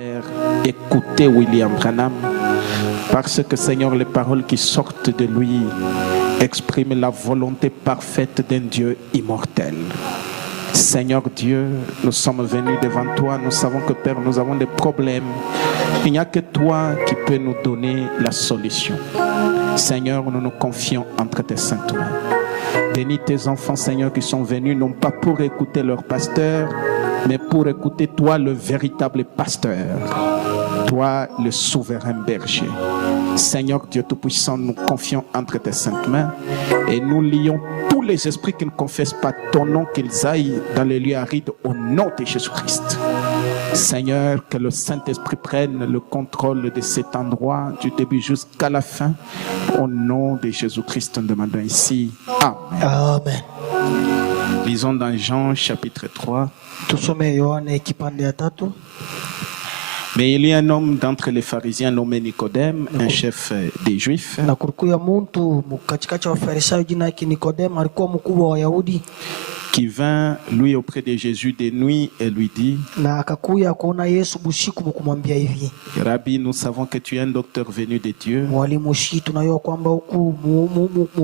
Père, écoutez William Branham, parce que Seigneur, les paroles qui sortent de lui expriment la volonté parfaite d'un Dieu immortel. Seigneur Dieu, nous sommes venus devant toi, nous savons que Père, nous avons des problèmes. Il n'y a que toi qui peux nous donner la solution. Seigneur, nous nous confions entre tes saintes mains. Bénis tes enfants, Seigneur, qui sont venus non pas pour écouter leur pasteur, mais pour écouter toi, le véritable pasteur. Toi, le souverain berger. Seigneur Dieu Tout-Puissant, nous confions entre tes saintes mains et nous lions tous les esprits qui ne confessent pas ton nom, qu'ils aillent dans les lieux arides au nom de Jésus-Christ. Seigneur, que le Saint-Esprit prenne le contrôle de cet endroit du début jusqu'à la fin. Au nom de Jésus-Christ, nous demandons ici. Amen. Amen. Lisons dans Jean chapitre 3. Tusome Yohane kipande ya 3. Mais il y a un homme d'entre les pharisiens nommé Nicodème, un chef des Juifs, Na kulikuwa muntu katikati ya Wafarisayo jina yake Nikodemo, alikuwa mkubwa wa Wayahudi, qui vint lui auprès de Jésus de nuit et lui dit: na akakuya kuona Yesu busiku kumwambia hivi, Rabbi, nous savons que tu es un docteur venu de Dieu, mwalimu, shi tunajua kwamba huku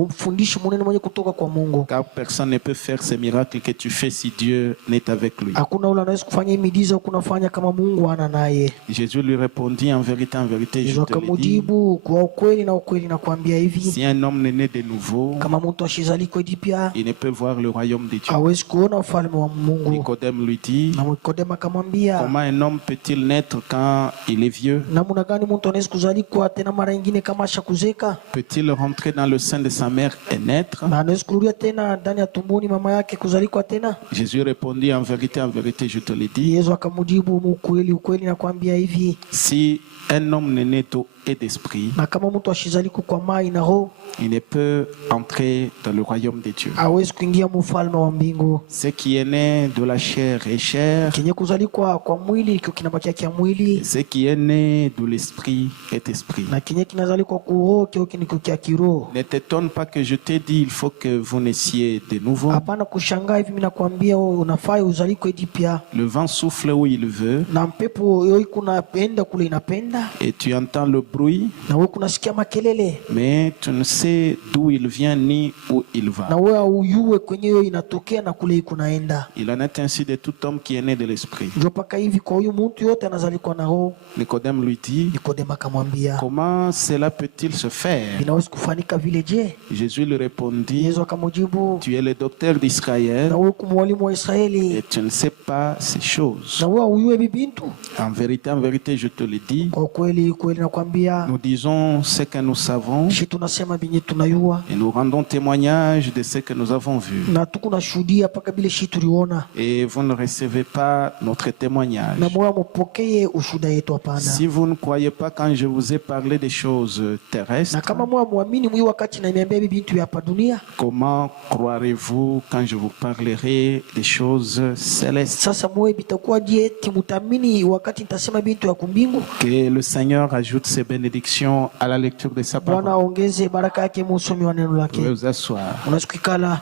mfundishi munene mwenye kutoka kwa Mungu, car personne ne peut faire ces miracles que tu fais si Dieu n'est avec lui. hakuna ule anaweza kufanya miujiza kunafanya kama Mungu ana naye. Jésus lui répondit: en vérité, je Yesu te le dis, akamujibu, kwa ukweli na ukweli nakwambia hivi, si un homme n'est né de nouveau, kama mtu ashizaliko jipya il ne peut voir le royaume de Dieu. hawezi kuona ufalme wa Mungu. Nicodème lui dit: Na Nikodemo akamwambia, comment un homme peut-il naître quand il est vieux? namna gani mtu anaweza kuzalikwa tena mara nyingine kama ashakuzeka? Peut-il rentrer dans le sein de sa mère et naître? Na anaweza kurudia tena ndani ya tumboni mama yake kuzalikwa tena? Jésus répondit: en vérité, je te le dis, Yesu akamjibu, ukweli ukweli nakwambia hivi, si un homme n'est né d'eau et d'esprit, na kama mtu ashizaliko kwa mai na roho, il ne peut entrer dans le royaume de Dieu. hawezi kuingia mfalme wa mbingu. Ce qui est né de la chair est chair, Kenye kuzalikwa kwa mwili kio kinabakia kia mwili, ce qui est né de l'esprit est esprit. na kenye kinazalikwa kwa roho kio kiniko kia kiroho. Ne t'étonne pas que je t'ai dit, il faut que vous naissiez de nouveau. Hapana kushangaa hivi, mimi nakwambia unafaa uzalikwe jipya. Le vent souffle où il veut Na mpepo yoi kunapenda kule inapenda, et tu entends le bruit, na wewe kunasikia makelele, mais tu ne sais d'où il vient ni où il va. na wewe uyue kwenye hiyo inatokea na kule kunaenda. Il en est ainsi de tout homme qui est né de l'esprit. Ndio paka hivi kwa huyu mtu yote anazalikwa na roho. Nicodème lui dit: Nikodemo akamwambia, comment cela peut-il se faire? inaweza kufanika vile je? Jésus lui répondit: Yesu akamjibu, tu es le docteur d'Israël na wewe kumwalimu wa Israeli, et tu ne sais pas ces choses. na wewe uyue bibintu? En vérité, je te le dis, Kwa kweli kweli nakwambia, nous disons ce que nous savons shi tunasema binyi tunayua, et nous rendons témoignage de ce que nous avons vu. na tukunashuhudia paka bile shi tuliona, Et vous ne recevez pas notre témoignage. na moyo mpokee ushuhuda yetu. Hapana. Si vous ne croyez pas quand je vous ai parlé des choses terrestres, Na kama moyo muamini mwi wakati na niambia bibintu ya hapa dunia, comment croirez-vous quand je vous parlerai des choses célestes? sasa moyo bitakuwa je eti mutamini wakati nitasema bintu ya kumbingu? Que le Seigneur ajoute ses bénédictions à la lecture de sa Bwana parole. aongeze baraka yake musomi wa neno Vous lake. pouvez vous asseoir. Unasikikala.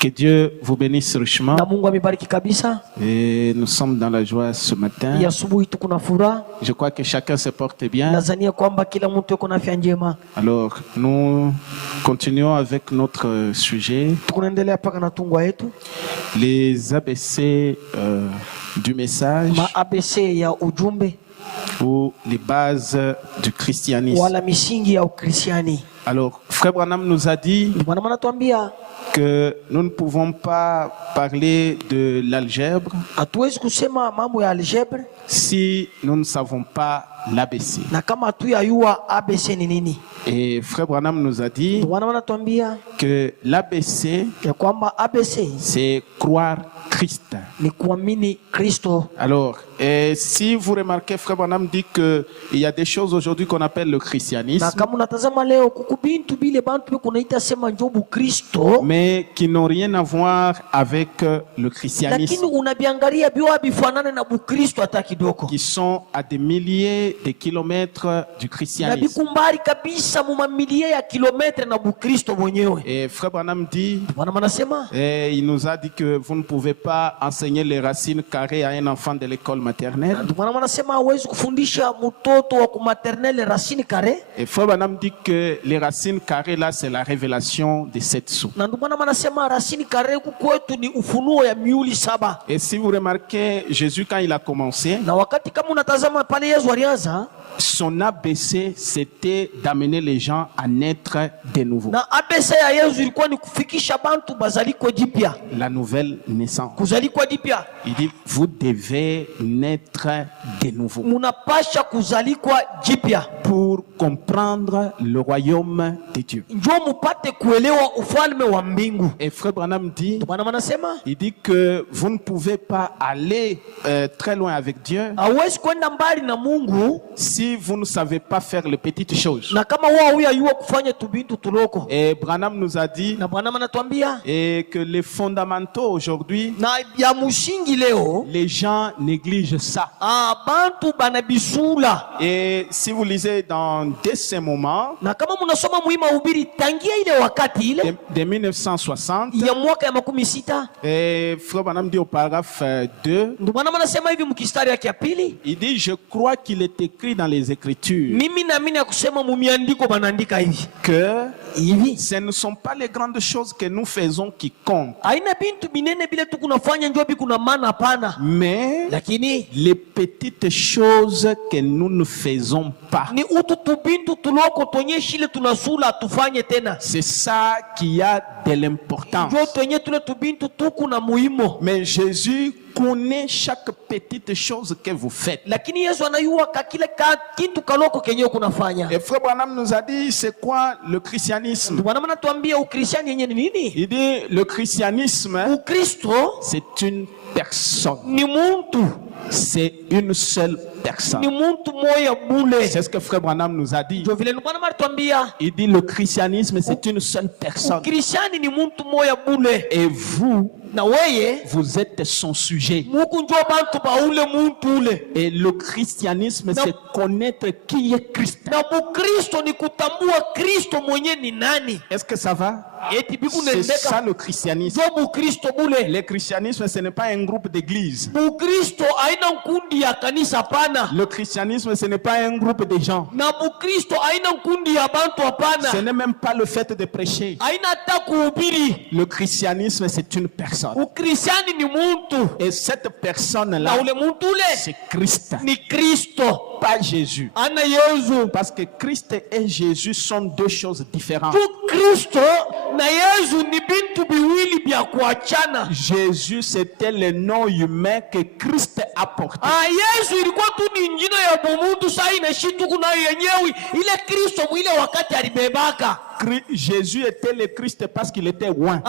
Que Dieu vous bénisse richement. Na Mungu amebariki kabisa. Et nous sommes dans la joie ce matin. Ya asubuhi tuko na furaha. Je crois que chacun se porte bien. Nadhania kwamba kila mtu yuko na afya njema. Alors, nous continuons avec notre sujet, Tukunaendelea paka na tungwa yetu, les ABC du message ma ABC ya ujumbe ou les bases du christianisme. wala misingi ya Ukristiani. Alors, Frère Branham nous a dit Bwana anatuambia que nous ne pouvons pas parler de l'algèbre hatuwezi kusema mambo ya algebre si nous ne savons pas l'ABC. na kama hatuyajua ABC ni nini. Et Frère Branham nous a dit Bwana anatuambia que l'ABC, ya kwamba ABC c'est croire Christ. ni kuamini Kristo. Alors, si vous remarquez, Frère Branham dit qu'il y a des choses aujourd'hui qu'on appelle le christianisme, Na kama unatazama leo kukubintu bile bantu kunaita sema njobu Kristo, mais qui n'ont rien à voir avec le christianisme, lakini unabiangalia biwa bifanane na Bukristo hata kidogo, qui sont à des milliers milliers de kilomètres du na christianisme. biko mbali kabisa mu mamilie ya kilometre na Bukristo mwenyewe. Et Frère Branham dit, Bwana manasema il nous a dit que vous ne pouvez pas enseigner les racines carrées à un enfant de l'école maternelle. Bwana manasema hawezi kufundisha mtoto wa kumaternelle racine carrée. Et Frère Branham dit que les racines carrées là, c'est la révélation de Setsu. Na ndio maana manasema racine carrée kwetu ni ufunuo ya miuli saba. Et si vous remarquez, Jésus quand il a commencé, Na wakati kama unatazama pale Yesu alianza, son ABC c'était d'amener les gens à naître de nouveau. na ABC ya Yesu ilikuwa ni kufikisha bantu bazalikwe jipya. La nouvelle naissance. Kuzalikwa jipya. Il dit, vous devez naître de nouveau Munapasha kuzalikwa jipya pour comprendre le royaume de Dieu. njoo mupate kuelewa ufalme wa mbingu. Et Frère Branham dit, Bwana manasema il dit que vous ne pouvez pas aller très loin avec Dieu hawezi kwenda mbali na Mungu si vous ne savez pas faire les petites choses. na kama wao huyajua kufanya tubintu tuloko. Et Branham nous a dit Na Bwana anatuambia et que les fondamentaux aujourd'hui, na ya mushingi leo les gens négligent ça. bantu banabisula. Et si vous lisez dès ces moments, Na kama munasoma muhima ubiri tangia ile wakati ile de 1960, ya mwaka ya 16, et Frère Branham dit au paragraphe 2, ndio Bwana anasema hivi mkistari yake ya pili, il dit, je crois qu'il est écrit dans les Écritures mimi naamini ya kusema mumiandiko banaandika hivi que ce ne sont pas les grandes choses que nous faisons qui comptent, aina bintu binene bile tu kunafanya ndio bi kuna maana hapana, mais lakini les petites choses que nous ne faisons pas. ni utu tubintu tuloko tonyesha ile tunasula tufanye tena, C'est ça qui a de l'importance. ndio tonye tule tubintu tuku na muhimo. Mais Jésus connaît chaque petite chose que vous faites. Lakini Yesu anayua kakile kitu kaloko kenyewe kunafanya. Et Frère Branham nous a dit, c'est quoi le christianisme? Bwana anatuambia ukristiani yenyewe ni nini? Il dit, le christianisme, Ukristo c'est une personne. ni muntu, C'est une seule ni personne. muntu moya bule. C'est ce que Frère Branham nous a dit. Ndio vile Bwana anatuambia Il dit, le christianisme, c'est une seule personne. ukristiani ni muntu moya bule. Et vous, Na weye vous êtes son sujet. muku njo bantu baule muntu ule. Et le christianisme, c'est connaître qui est Christ. Na Mukristo ni kutambua Kristo mwenye ni nani. Est-ce que ça va? Eti biku C'est nendeka ça le christianisme. njo Mukristo bule. Le christianisme, ce n'est pas un groupe d'église. Mukristo haina nkundi ya kanisa pana. Le christianisme, ce n'est pas un groupe de gens. Na Mukristo haina nkundi ya bantu Ce hapana. n'est même pas le fait de prêcher. Haina hata kuhubiri. Le christianisme, c'est une personne. Ukristiani ni muntu. Et cette personne-là, Na ule muntu ule c'est Christ, ni Kristo. pas Jésus. Ana Yesu. Parce que Christ et Jésus sont deux choses différentes. Tu Kristo na Yesu ni bintu biwili bya kuachana. Jésus, c'était le nom humain que Christ a porté. Yesu ilikuwa tu ni njina ya bumuntu sai na shitu kuna yenyewe ile Kristo mwile wakati alibebaka. Jésus était le Christ parce qu'il était loin.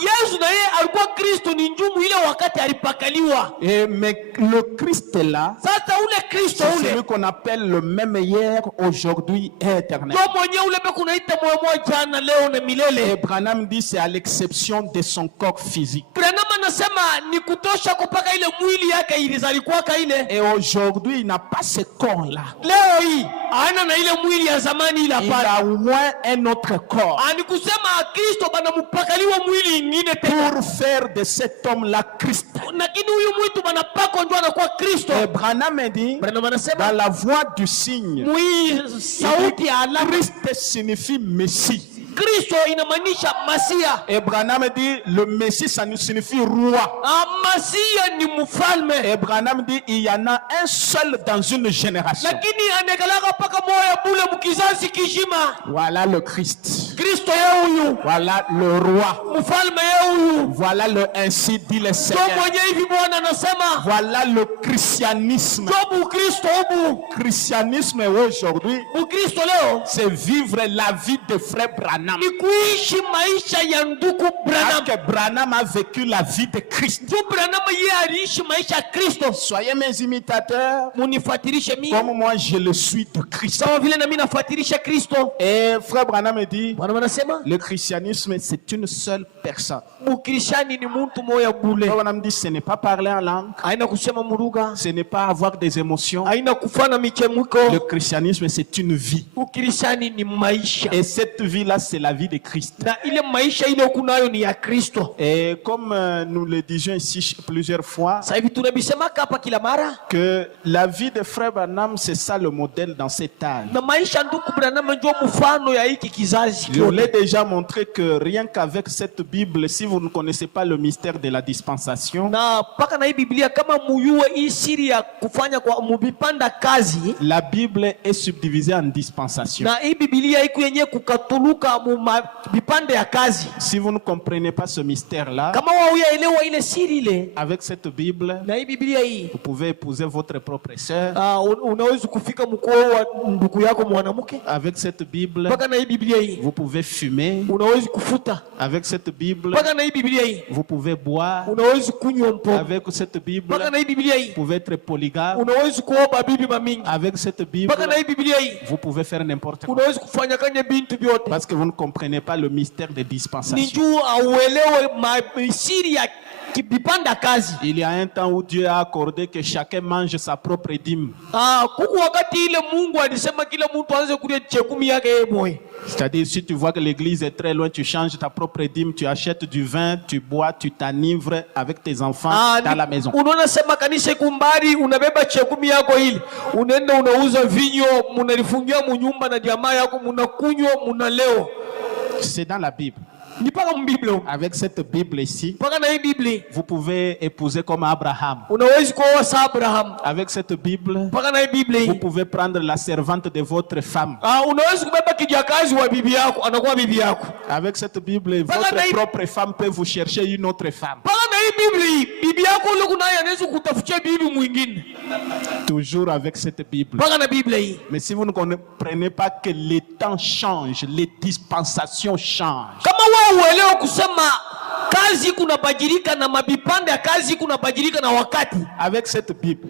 Yesu na yeye alikuwa Kristo ni njumu ile wakati alipakaliwa. Mais le Christ là, Sasa ule Kristo c'est ule celui qu'on appelle le même hier, aujourd'hui et éternel. ndio mwenyewe ule be kunaita moyo moja jana leo na Et milele. Branham dit c'est à l'exception de son corps physique. Branham anasema ni kutosha kupaka ile mwili yake ilizalikuwa ile. Et aujourd'hui, il n'a pas ce corps-là. Leo hii hana na ile mwili ya zamani ile Il hapana. a au moins un autre corps Ni kusema Kristo banamupakaliwa mwili ingine tena. pour faire de cet homme-là Christ. Lakini huyu mwitu banapako ndio anakuwa Kristo. Et Branham dit, Branham anasema dans la voix du signe, mwi sauti ya alama Christ signifie Messie. Kristo inamaanisha Masia. Et Branham dit, le Messie, ça nous signifie roi. Masia ni mfalme. Et Branham dit, il y en a un seul dans une génération. Lakini anekalaka paka moya bule mkizazi kishima. Voilà le Christ. Kristo ye huyu. Voilà le roi. Mfalme ye huyu. Voilà le ainsi dit le Seigneur. Ndio mwenye hivi Bwana anasema. Voilà le christianisme. Ndio Kristo hubu. Christianisme aujourd'hui, Kristo leo c'est vivre la vie de frère Branham. ni kuishi maisha ya ndugu Branham. Parce que Branham a vécu la vie de Christ. Ndugu Branham yeye aliishi maisha ya Kristo. Soyez mes imitateurs, Munifuatilishe mimi comme moi je le suis de Christ. sawa vile na mimi nafuatilisha Kristo. Et frère Branham dit, Bwana Le christianisme, c'est une seule personne. Mukristiani ni mtu moya bule. On me dit, ce n'est pas parler en langue. Haina kusema muruga. Ce n'est pas avoir des émotions. Haina kufana michemuko. Le christianisme, c'est une vie. Ukristiani ni maisha. Et cette vie-là, c'est la vie de Christ. Na ile maisha ile kunayo ni ya Kristo. Et comme nous le disions ici plusieurs fois, que la vie de Frère Branham, c'est ça le modèle dans cet âge. Je vous l'ai déjà montré que rien qu'avec cette Bible, si vous ne connaissez pas le mystère de la dispensation, la Bible est subdivisée en dispensations. Si vous ne comprenez pas ce mystère-là, avec cette Bible, vous pouvez épouser votre propre sœur. Avec cette Bible, vous pouvez fumer. Avec cette Bible, vous pouvez boire. Avec cette Bible, vous pouvez être polygame. Avec cette Bible, vous pouvez faire n'importe quoi. Parce que vous ne comprenez pas le mystère des dispensations. Il y a un temps où Dieu a accordé que chacun mange sa propre dîme. C'est-à-dire, si tu vois que l'église est très loin, tu changes ta propre dîme, tu achètes du vin, tu bois, tu t'enivres avec tes enfants dans la maison. C'est dans la Bible. Avec cette Bible ici, vous pouvez épouser comme Abraham. Avec cette Bible, vous pouvez prendre la servante de votre femme. Avec cette Bible, votre propre femme peut vous chercher une autre femme. Toujours avec cette Bible. Mais si vous ne comprenez pas que les temps changent, les dispensations changent. Avec cette Bible,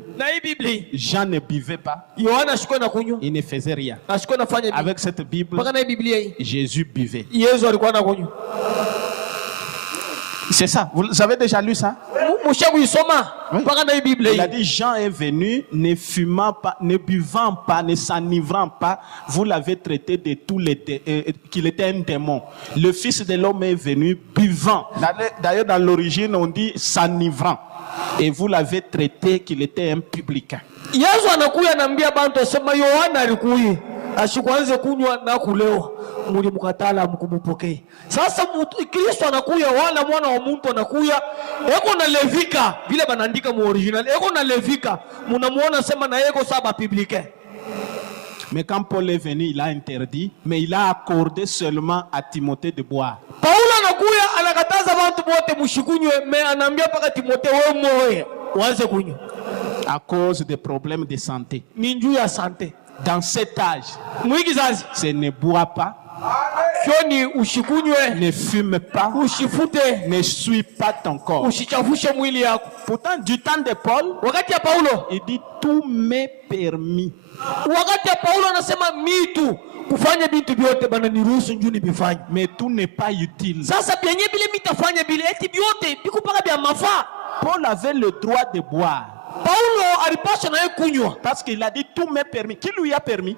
Jean ne buvait pas. Il ne faisait rien. Avec cette Bible, Jésus buvait. C'est ça. Vous avez déjà lu ça? Oui. Il a dit, Jean est venu, ne fumant pas, ne buvant pas, ne s'enivrant pas. Vous l'avez traité de tous les qu'il était un démon. Le Fils de l'homme est venu buvant. D'ailleurs, dans l'origine, on dit s'enivrant. Et vous l'avez traité qu'il était un publicain. Ashikuanze kunywa na kulewa mulimukatala mkumupokea. Sasa Kristo anakuya wala mwana wa mtu anakuya eko na levika vile banaandika mu original eko na levika munamuona sema na eko saba publicain. Mais quand Paul est venu, il a interdit, mais il a accordé seulement à Timothée de boire. Paulo anakuya anakataza watu wote mushikunywe, mais anaambia paka Timothée wewe moyo uanze kunywa. À cause des problèmes de santé. Ni njuu ya santé. Dans cet âge, ce ne boit pas, ne fume pas, ne suit pas ton corps. Pourtant, du temps de Paul, il dit tout m'est permis. Mais tout n'est pas utile. Paul avait le droit de boire. Parce qu'il a dit tout m'est permis. Qui lui a permis?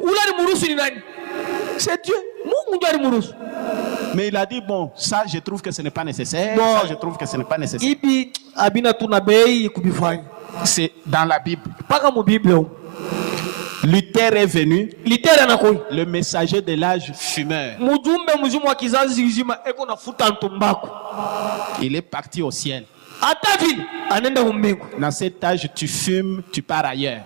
C'est Dieu. Mais il a dit bon, ça je trouve que ce n'est pas nécessaire. Ça je trouve que ce n'est pas nécessaire. C'est dans la Bible. Luther est venu. Le messager de l'âge fumeur. Il est parti au ciel. Dans cet âge, tu fumes, tu pars ailleurs.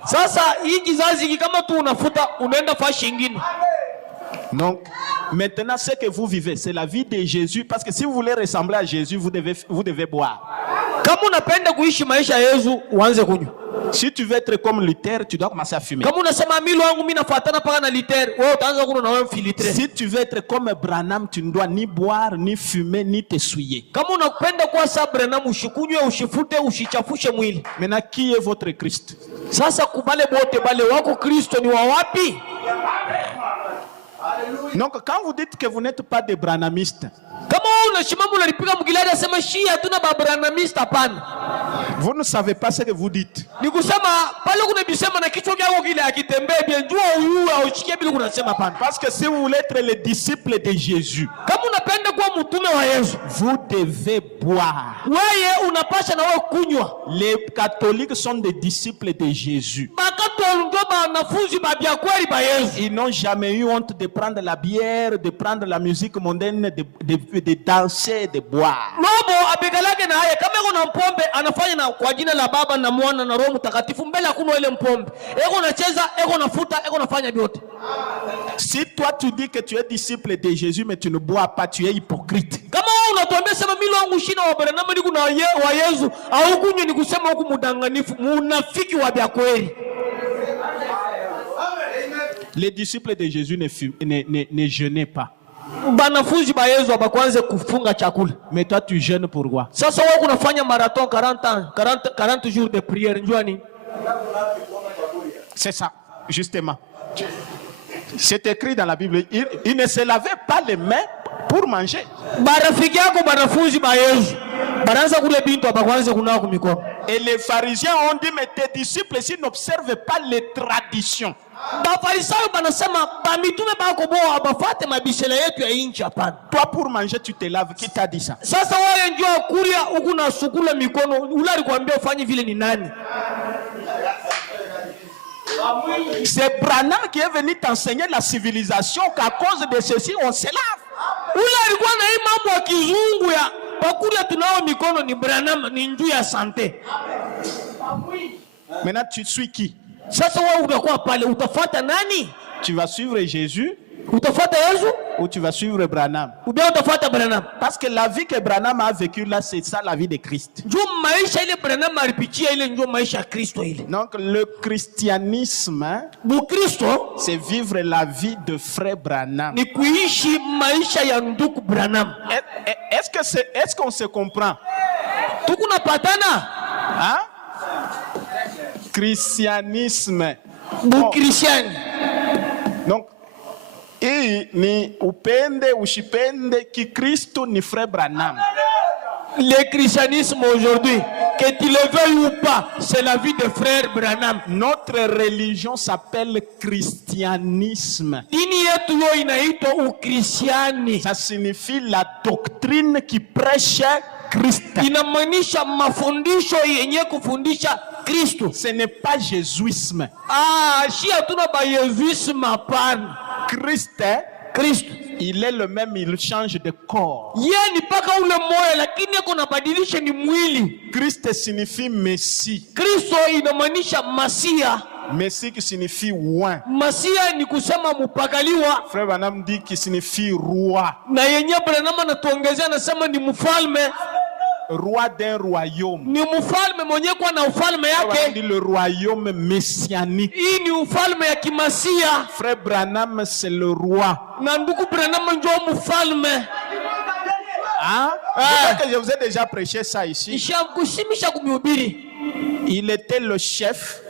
Donc, maintenant, ce que vous vivez, c'est la vie de Jésus. Parce que si vous voulez ressembler à Jésus, vous devez boire. Si tu veux être comme Luther, tu dois commencer à fumer. Si tu veux être comme Branham, tu ne dois ni boire, ni fumer, ni t'essuyer. Maintenant, qui est votre Christ? Donc quand vous dites que vous n'êtes pas des branamistes, Kama wewe unasimama unalipiga mgiladi asema shi hatuna babranamista hapana. Vous ne savez pas ce que vous dites. Ni kusema pale kuna bisema na kichwa chako kile akitembea bien jua huyu au ushikie bila kunasema hapana. Parce que si vous voulez être les disciples de Jésus, kama unapenda kuwa mtume wa Yesu, vous devez boire. Wewe unapasha na wewe kunywa. Les catholiques sont des disciples de Jésus. Ils n'ont jamais eu honte de prendre la bière, de prendre la musique mondaine, de danser, de boire. Si toi tu dis que tu es disciple de Jésus mais tu ne bois pas, tu es hypocrite. Les disciples de Jésus ne jeûnaient pas. Mais toi tu jeûnes pourquoi? Sasa wewe unafanya marathon 40 jours de prière, njua nini? C'est ça, justement. C'est écrit dans la Bible. Il ne se lavait pas les mains pour manger. Et les pharisiens ont dit, mais tes disciples ici n'observent pas les traditions. Toi pour manger tu te laves, qui t'a dit ça? C'est Branham qui est venu t'enseigner la civilisation qu'à cause de ceci on se lave. Maintenant tu suis qui? Tu vas suivre Jésus ou tu vas suivre Branham? Parce que la vie que Branham a vécue là, c'est ça la vie de Christ. Donc le christianisme, c'est vivre la vie de frère Branham. Est-ce qu'on se comprend? Hein? Christianisme. Bon. Donc, ni upende ushipende ki Kristo ni frère Branham. Le christianisme aujourd'hui, que tu le veuilles ou pas, c'est la vie de frère Branham. Notre religion s'appelle christianisme. Ça signifie la doctrine qui prêche Christ. Ce n'est pas jésuisme. Christ, il est le même, il change de corps. Christ signifie Messie. Messie qui signifie oint. Frère Branham dit qu'il signifie roi. Roi d'un royaume. Le royaume messianique. Frère Branham c'est le roi. Hein? Que je vous ai déjà prêché ça ici. Il était le chef.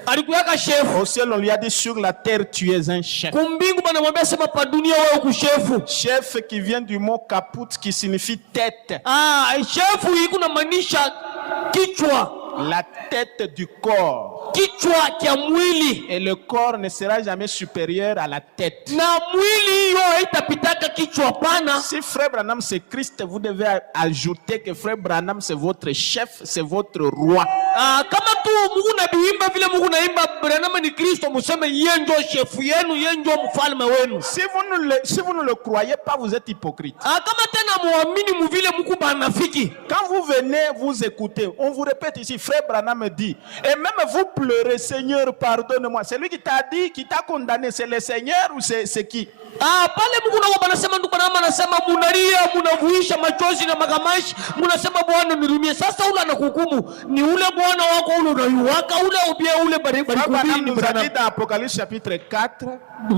Au ciel, on lui a dit sur la terre, tu es un chef. Chef qui vient du mot kaput qui signifie tête. La tête du corps. Et le corps ne sera jamais supérieur à la tête. Si frère Branham c'est Christ, vous devez ajouter que frère Branham c'est votre chef, c'est votre roi. Si vous ne le croyez pas, vous êtes hypocrite. Quand vous venez vous écouter, on vous répète ici, frère Branham dit, et même vous pleurez, Seigneur pardonne-moi. C'est lui qui t'a dit, qui t'a condamné, c'est le Seigneur ou c'est qui? Nous a dit dans Apocalypse chapitre 4. Il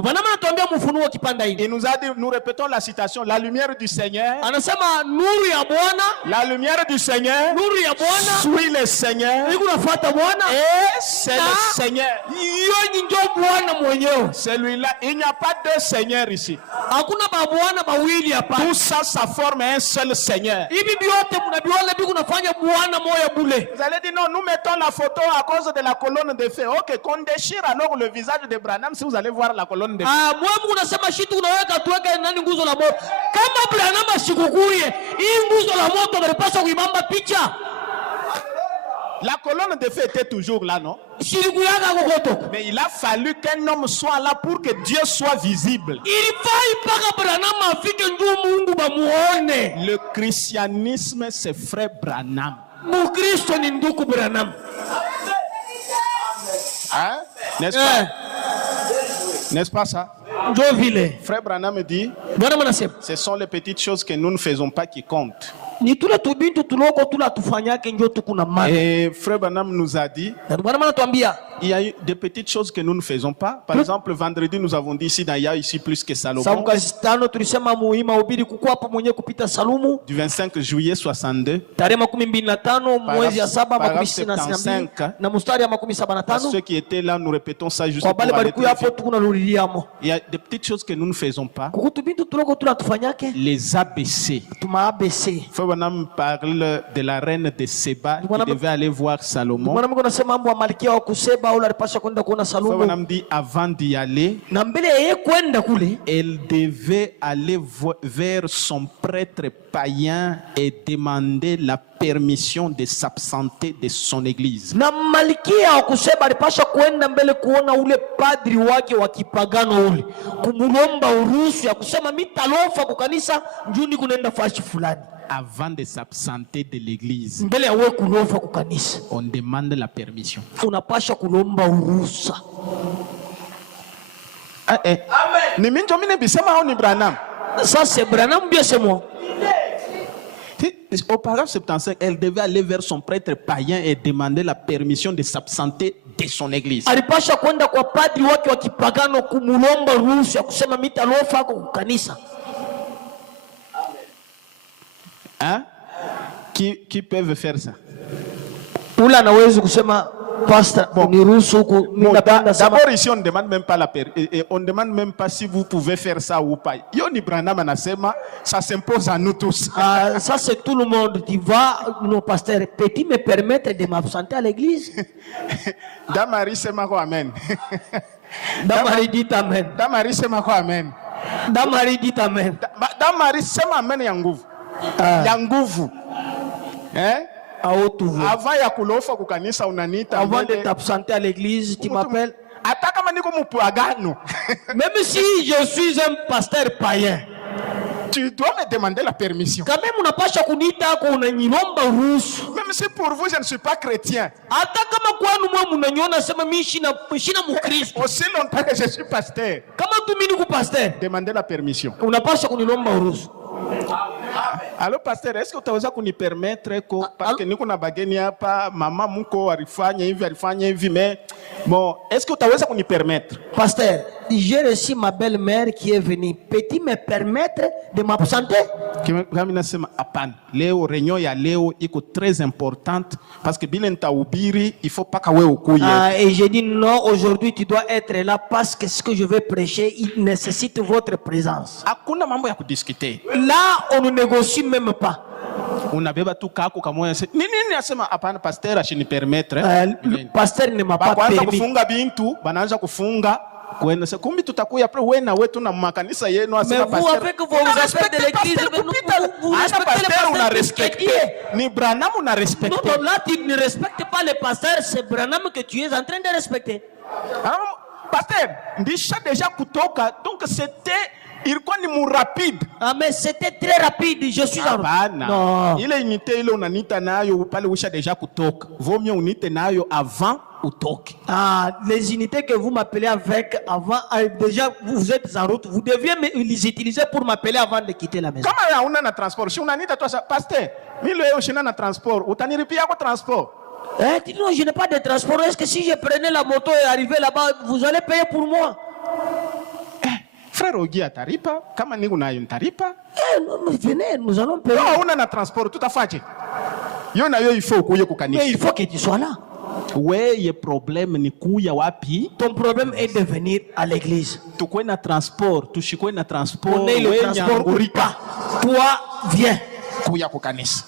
nous a dit, nous répétons la citation, la lumière du Seigneur. La lumière du Seigneur suit le Seigneur et c'est le Seigneur. Celui-là, il n'y a pas de Seigneur. seigneurs ici. Hakuna babwana bawili hapa. Tout ça, ça forme un seul Seigneur. Hivi vyote mnaviona biku nafanya bwana moya bule. Vous allez dire non, nous mettons la photo à cause de la colonne de feu. Ok, qu'on déchire alors le visage de Branham si vous allez voir la colonne de feu. Mwe mnasema shitu unaweka tuweke nani nguzo la moto. Kama Branham asikukuye, hii nguzo la moto nalipaswa kuibamba picha. La colonne de feu était toujours là, non? Mais il a fallu qu'un homme soit là pour que Dieu soit visible. Le christianisme, c'est frère Branham. Hein? N'est-ce pas? N'est-ce pas ça? Frère Branham dit, ce sont les petites choses que nous ne faisons pas qui comptent. Et frère Branham nous a dit, il y a eu des petites choses que nous ne faisons pas. Par exemple, vendredi, nous avons dit ici, il y a ici plus que Salomon. Du 25 juillet 62. Ceux qui étaient là, nous répétons ça juste pour aller il y a des petites choses que nous ne faisons pas. Les ABC. Frère Branham parle de la reine de Séba qui devait aller voir Salomon. Frère Branham dit avant d'y aller, elle devait aller vers son prêtre païen et demander la permission de s'absenter de son église. Avant de s'absenter de l'église, on demande la permission. Ça c'est Branham, bien c'est moi. Au paragraphe 75, elle devait aller vers son prêtre païen et demander la permission de s'absenter de son église. Hein? Qui peuvent faire ça? D'abord ici on ne demande même pas on demande même pas si vous pouvez faire ça ou pas. Yoni Branham anasema, ça s'impose à nous tous. Ça c'est tout le monde. Tu vas, nos pasteurs, peux-tu me permettre de m'absenter à l'église? Damari sema ko amen. Damari dit amen. Damari sema ko amen. Damari dit amen. Damari sema amen ya nguvu. Ya nguvu. Hein? Avant ya kulofa kukanisa unanita. Avant de t'absenter à l'église, tu m'appelles. Même si je suis un pasteur païen, tu dois me demander la permission. Même si pour vous je ne suis pas chrétien, aussi longtemps que je suis pasteur, demandez la permission. Alors pasteur, est-ce que utaweza kunipermettre parce que niko na bageni hapa mama mko alifanya hivi mais bon, est-ce que utaweza kunipermettre? Pasteur, j'ai reçu ma belle-mère qui est venue. Peux-tu me permettre de m'absenter? Kama nasema hapana. Leo réunion ya leo iko très importante parce que bila nitahubiri il faut pas wewe ukuye. Et j'ai dit non, aujourd'hui tu dois être là parce que ce que je vais prêcher, il nécessite votre présence. Hakuna mambo ya kudiscuter. Là, on ne négocie même pas. Unabeba tu kako kamoya nini nasema hapana pasteur ashini permettre. Pasteur ne m'a pas permis. Kwanza kufunga bintu, banaanza kufunga. Kumbi tutakuya après wena wetu na makanisa yenu asema pasteur. Mais vous avec vos aspects de l'église, vous respectez le pasteur respecté. Ni Branham on a respecté. Non, là tu ne respectes pas le pasteur, c'est Branham que tu es en train de respecter. Pasteur, ndisha déjà kutoka, donc c'était ilikuwa ni mu rapide. Mais c'était très rapide, je suis en route. Non. Ile unité ile unanita nayo pale usha déjà kutoka. Vaut mieux unité nayo avant utoke. Les unités que vous m'appelez avec avant, déjà vous êtes en route, vous deviez les utiliser pour m'appeler avant de quitter la maison. Kama una na transport, si unanita toi pasteur, mimi leo shina na transport, utanilipia kwa transport. Non, je n'ai pas de transport. Est-ce que si je prenais la moto et arrivais là-bas, vous allez payer pour moi? Frère Ogi ataripa, kama ni unayo ntaripa. Venez, nous allons payer. Non, una na transport, tout à fait. Yo na yo il faut kuye kukanisa. Mais il faut que tu sois là. Weye problème ni kuya wapi? Ton problème est de venir à l'église. Tukwe na transport, tushikwe na transport. On est le transport ou pas. Toi, viens. Kuya kukanisa.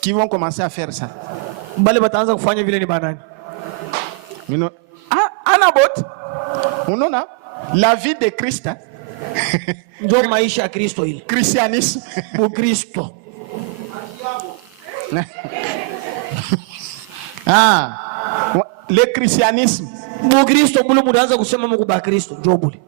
Qui vont commencer à faire ça? Bale bataanza kufanya vile ni banani? Mino, anabot. Unaona? La vie de Christ. Ndio maisha ya Kristo ile. Christianisme. Ukristo. Le christianisme. Ukristo bule mudaanza kusema Mungu ba Kristo, ndio bule.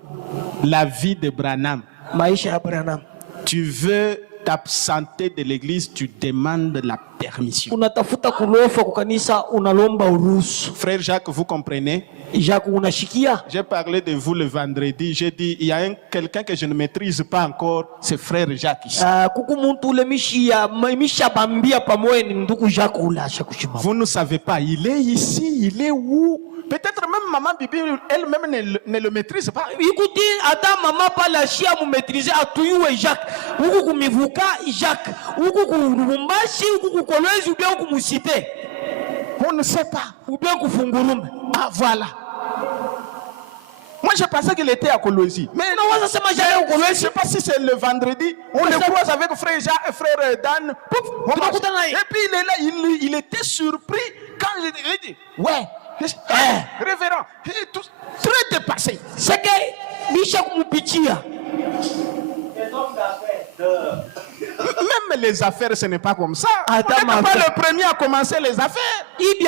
La vie de Branham. Maisha ya Branham. Tu veux t'absenter de l'église, tu demandes la permission. Unatafuta kulofa kwa kanisa, unalomba uruhusu. Frère Jacques, vous comprenez? Jacques, unashikia? J'ai parlé de vous le vendredi. J'ai dit, il y a quelqu'un que je ne maîtrise pas encore, c'est frère Jacques ici. Kuku muntu ule misha bambia pamoja ni ndugu Jacques ulasha kushima. Vous ne savez pas, il est ici, il est où? Peut-être même maman Bibi elle-même ne le maîtrise pas. Écoutez, attends maman pas la chia mu maîtriser à tuyuwe Jacques. Uku kumivuka Jacques. Uku kurumbashi, uku kukolwezi ou bien uku musite. On ne sait pas. Ou bien kufungurume. Ah voilà. Moi je pensais qu'il était à Kolwezi. Mais non, je ne sais pas si c'est le vendredi. On le croise avec frère Jacques et frère Dan. Et puis il est là, il était surpris quand il dit ouais. Révérend, très dépassé. C'est que Bishop Mupichia. Même les affaires, ce n'est pas comme ça. On n'est pas le premier à commencer les affaires. Tu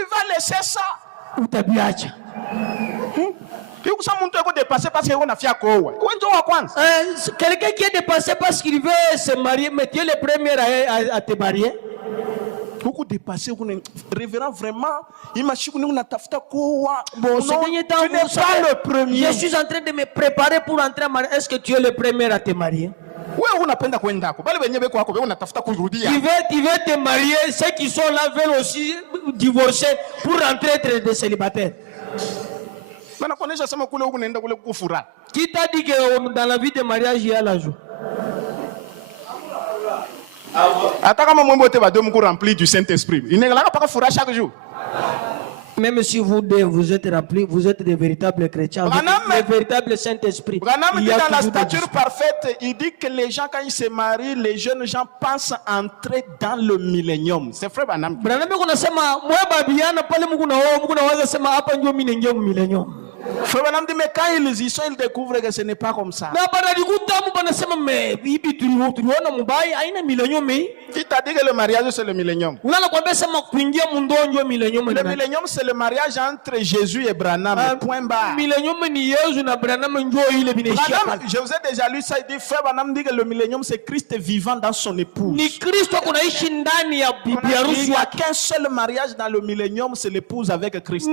vas laisser ça. Quelqu'un qui est dépassé parce qu'il veut se marier, mais tu es le premier à te marier. Beaucoup dépassé, révérend vraiment. Bon, ce dernier temps, vous savez, le premier. Je suis en train de me préparer pour entrer en mariage. Est-ce que tu es le premier à te marier? Tu veux te marier, ceux qui sont là veulent aussi divorcer pour rentrer être des célibataires. Qui t'a dit que dans la vie de mariage, il y a la joie? Rempli du Saint-Esprit. Il n'est pas fourra chaque jour. Même si vous êtes remplis, vous êtes des véritables chrétiens, des véritables Saint-Esprit. Branham dit dans la stature parfaite, il dit que les gens, quand ils se marient, les jeunes gens pensent entrer dans le millénium. C'est frère Branham. Frère Branham dit, mais quand ils y sont, ils découvrent que ce n'est pas comme ça. Qui t'a dit que le mariage c'est le millénium? Le millénium c'est le mariage entre Jésus et Branham. Point barre. Branham, je vous ai déjà lu ça, il dit, frère Branham dit que le millénium c'est Christ vivant dans son épouse. Il n'y a qu'un seul mariage dans le millénium, c'est l'épouse avec Christ.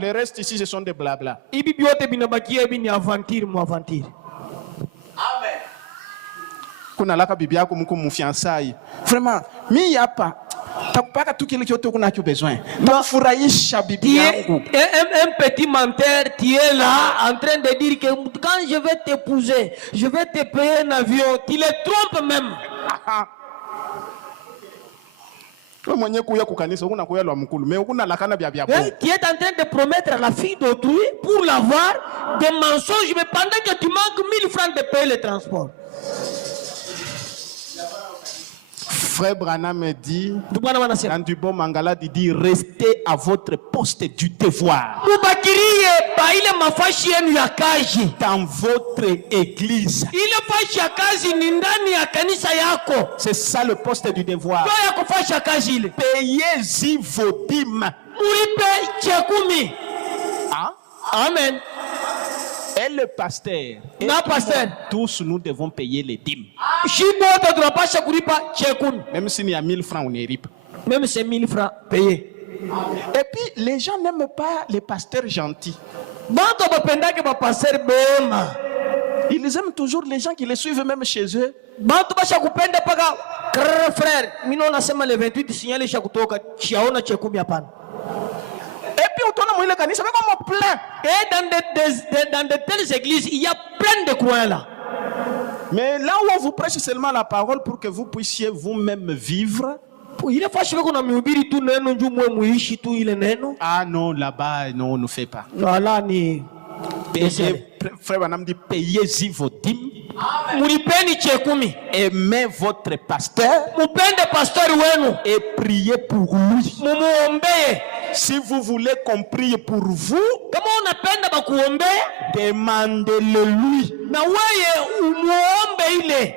Le reste ici, ce sont des blabla. Amen. Kuna laka bibi yako mko mfiançailles. Vraiment, mi yapa. Takupaka tu kile chote kuna besoin. Takufurahisha bibi yangu. Un petit menteur, tu es là en train de dire que quand je vais t'épouser, je vais te payer un avion. Tu le trompes même. Tu es en train de promettre à la fille d'autrui pour l'avoir des mensonges, mais pendant que tu manques 1000 francs de payer le transport. Frère Branham me dit, dans du bon Mangala, il dit restez à votre poste du devoir. Dans votre église. C'est ça le poste du devoir. Payez-y vos dîmes. Hein? Amen. Et le pasteur, tous nous devons payer les dîmes. Même s'il y a 1000 francs, on est rip. Même c'est 1000 francs payés. Et puis, les gens n'aiment pas les pasteurs gentils. Ils aiment toujours les gens qui les suivent même chez eux. Et puis, on ile kanisa beko plein. Et dans de telles églises, il y a plein de croyants là. Mais là où on vous prêche seulement la parole pour que vous puissiez vous-même vivre. Ile fashi beko na mhubiri tu neno njoo mwe muishi tu ile neno. Ah non, là-bas, non, on ne fait pas. Voilà ni Frère Branham dit, payez-y vos dîmes. Mulipeni chekumi. Aimez votre pasteur. Mupende pastori wenu. Et priez pour lui. Mumuombee. Si vous voulez qu'on prie pour vous, kama unapenda bakuombee, demandez-le lui. Na weye umuombe ile.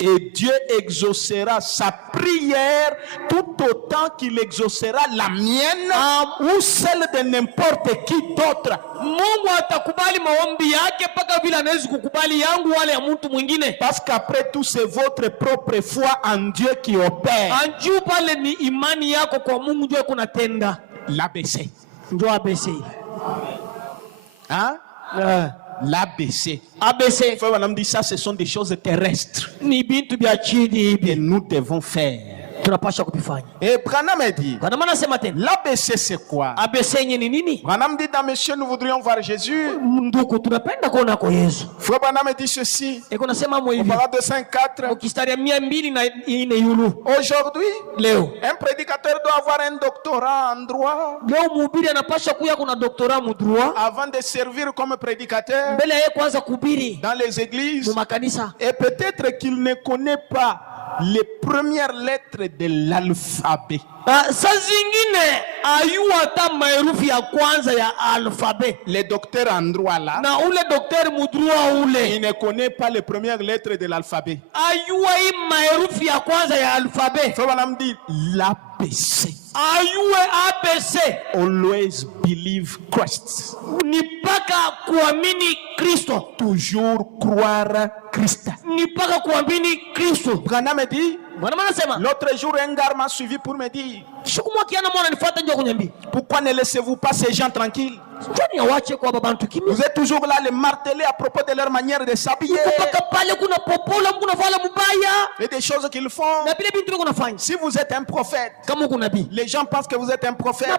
Et Dieu exaucera sa prière tout autant qu'il exaucera la mienne ou celle de n'importe qui d'autre. Mungu atakubali maombi yake mpaka vile anaweza kukubali yangu wale ya mtu mwingine. Parce qu'après tout c'est votre propre foi en Dieu qui opère. Anjuu pale ni imani yako kwa Mungu ndio kunatenda. L'ABC. Ndio ABC. Hein? L'ABC. ABC. Frère Branham dit ça, ce sont des choses terrestres. Ni bintu bya chini Et nous devons faire. Tunapasha kuvifanya. Et Branham a dit, l'ABC c'est quoi? ABC ni nini? Branham dit, dans Monsieur, nous voudrions voir Jésus. Ndugu tunapenda kuona kwa Yesu. Frère Branham dit ceci. Eko nasema mo Au hivi. parade de 5-4. Ukistari 204 yulu. Aujourd'hui, Leo. un prédicateur doit avoir un doctorat en droit. Leo mhubiri anapasha kuya kuna doctorat mu droit. Avant de servir comme prédicateur. Mbele yeye kwanza kuhubiri. Dans les églises. Mu makanisa. Et peut-être qu'il ne connaît pas les premières lettres de l'alphabet. Saa zingine ayua hata maherufi ya kwanza ya alphabet. Les docteurs en droit là. Na ule docteur mudroit ule. Il ne connaît pas les premières lettres de l'alphabet. Ayua hii maherufi ya kwanza ya alphabet. Frère Branham dit l'ABC. Ayue ABC. Always believe Christ. Ni paka kuamini Kristo. Toujours croire Christ. Ni paka kuamini Kristo. Branham dit. L'autre jour, un gars m'a suivi pour me dire, pourquoi ne laissez-vous pas ces gens tranquilles? Vous êtes toujours là les marteler à propos de leur manière de s'habiller et des choses qu'ils font. Si vous êtes un prophète, les gens pensent que vous êtes un prophète.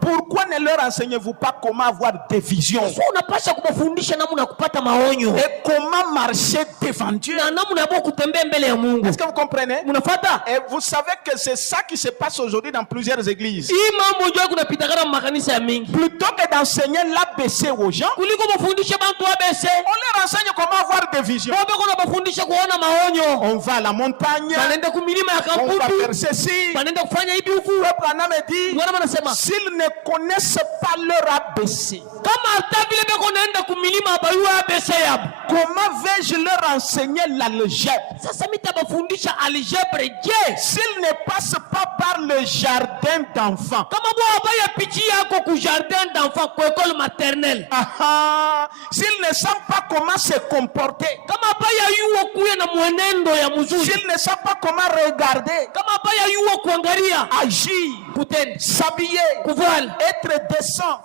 Pourquoi ne leur enseignez-vous pas comment avoir des visions et comment marcher devant Dieu? Est-ce que vous comprenez? Et vous savez que c'est ça qui se passe aujourd'hui dans plusieurs églises. Plutôt que d'enseigner l'ABC aux gens, on leur enseigne comment avoir des visions. On va à la montagne, on va faire ceci. S'ils ne connaissent pas leur ABC, comment vais-je leur enseigner l'algèbre? S'ils ne passent pas par le jardin d'enfants, s'ils ne savent pas comment se comporter, s'ils ne savent pas comment regarder, agir, s'habiller, être décent,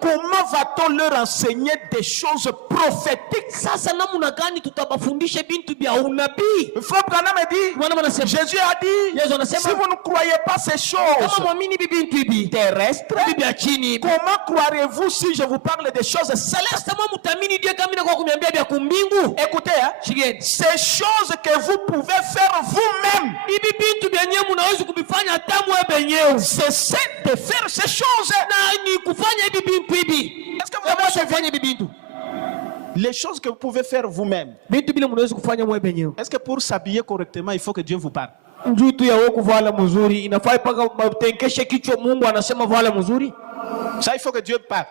comment va-t-on leur enseigner des choses prophétiques? Frère Branham dit, Jésus a dit, si vous ne croyez pas ces choses terrestres, comment croirez-vous si je vous parle des choses célestes? Écoutez, hein, ces choses que vous pouvez faire vous-même, cessez de faire ces choses. Est-ce que vous avez les choses que vous pouvez faire vous-même? Est-ce que pour s'habiller correctement, il faut que Dieu vous parle? Ça, il faut que Dieu parle.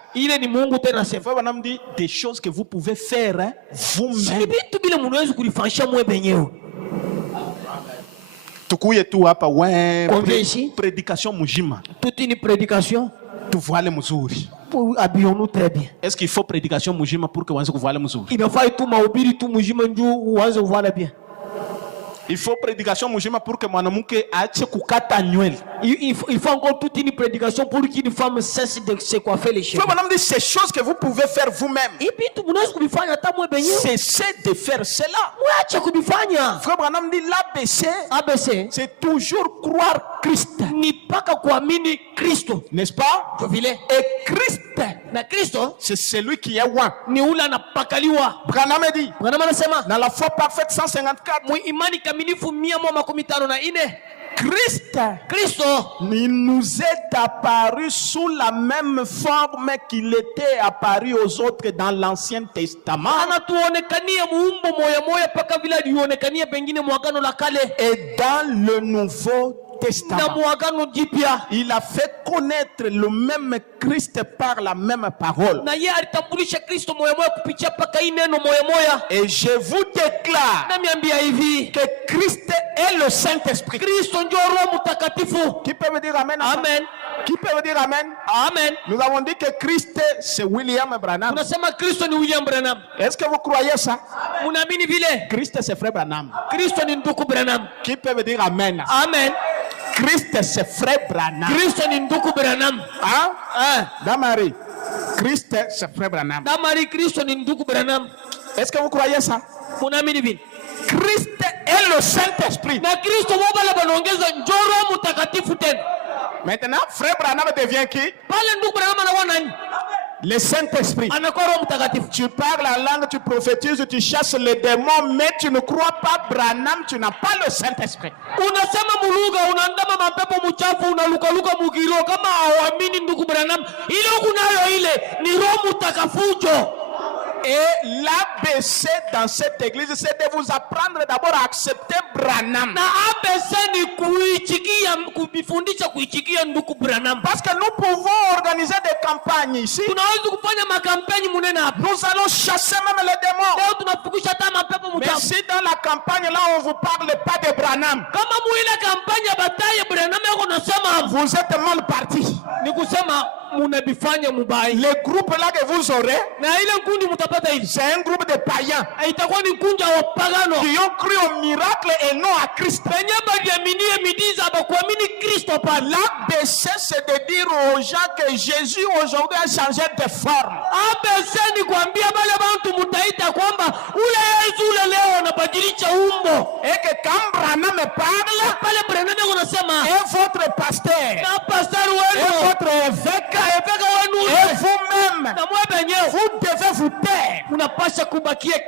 Frère Branham dit des choses que vous pouvez faire hein, vous-même. Tukuye tu hapa ouais, prédication mujima. Toute une prédication. Tu vois le muzuri. Habillons-nous très bien. Est-ce qu'il faut prédication mujima pour que vous voyez le muzuri? Il faut tout mahubiri tout mujima njoo uanze kuvala bien. Il faut prédication mujima pour que mwanamke aache kukata nywele. Il faut encore toute une prédication pour qu'une femme cesse de se coiffer les cheveux. Frère Branham dit ces choses que vous pouvez faire vous-même. Cessez de faire cela. Frère Branham dit l'ABC, c'est toujours croire Christ. N'est-ce pas? Et Christ, c'est celui qui est one. Branham dit dans la foi parfaite 154. Christ, il nous est apparu sous la même forme qu'il était apparu aux autres dans l'Ancien Testament. Et dans le Nouveau Testament, il a fait connaître le même Christ par la même parole. Et je vous déclare que Christ est le Saint-Esprit. Qui peut me dire amen? Amen. Qui peut me dire amen? Amen. Nous avons dit que Christ c'est William Branham. Est-ce que vous croyez ça? Christ c'est frère Branham. Qui peut me dire amen? Amen. Christ c'est frère Branham. Hein? Damari. Christ c'est frère Branham. Est-ce que vous croyez ça? Christ est le Saint-Esprit. Maintenant, frère Branham devient qui? Le Saint-Esprit. Tu parles la langue, tu prophétises, tu chasses les démons, mais tu ne crois pas Branham, tu n'as pas le Saint-Esprit. Et l'ABC dans cette église, c'est de vous apprendre d'abord à accepter Branham. Parce que nous pouvons organiser des campagnes ici. Nous allons chasser même les démons. Mais si dans la campagne là on vous parle pas de Branham, vous êtes mal parti. Les groupes là que vous aurez, c'est un groupe de païens qui ont cru au miracle et non à Christ. L'ABC, c'est de dire aux gens que Jésus aujourd'hui a changé de forme. Et que quand Branham parle, et votre pasteur, et votre évêque, et vous-même, vous devez vous taire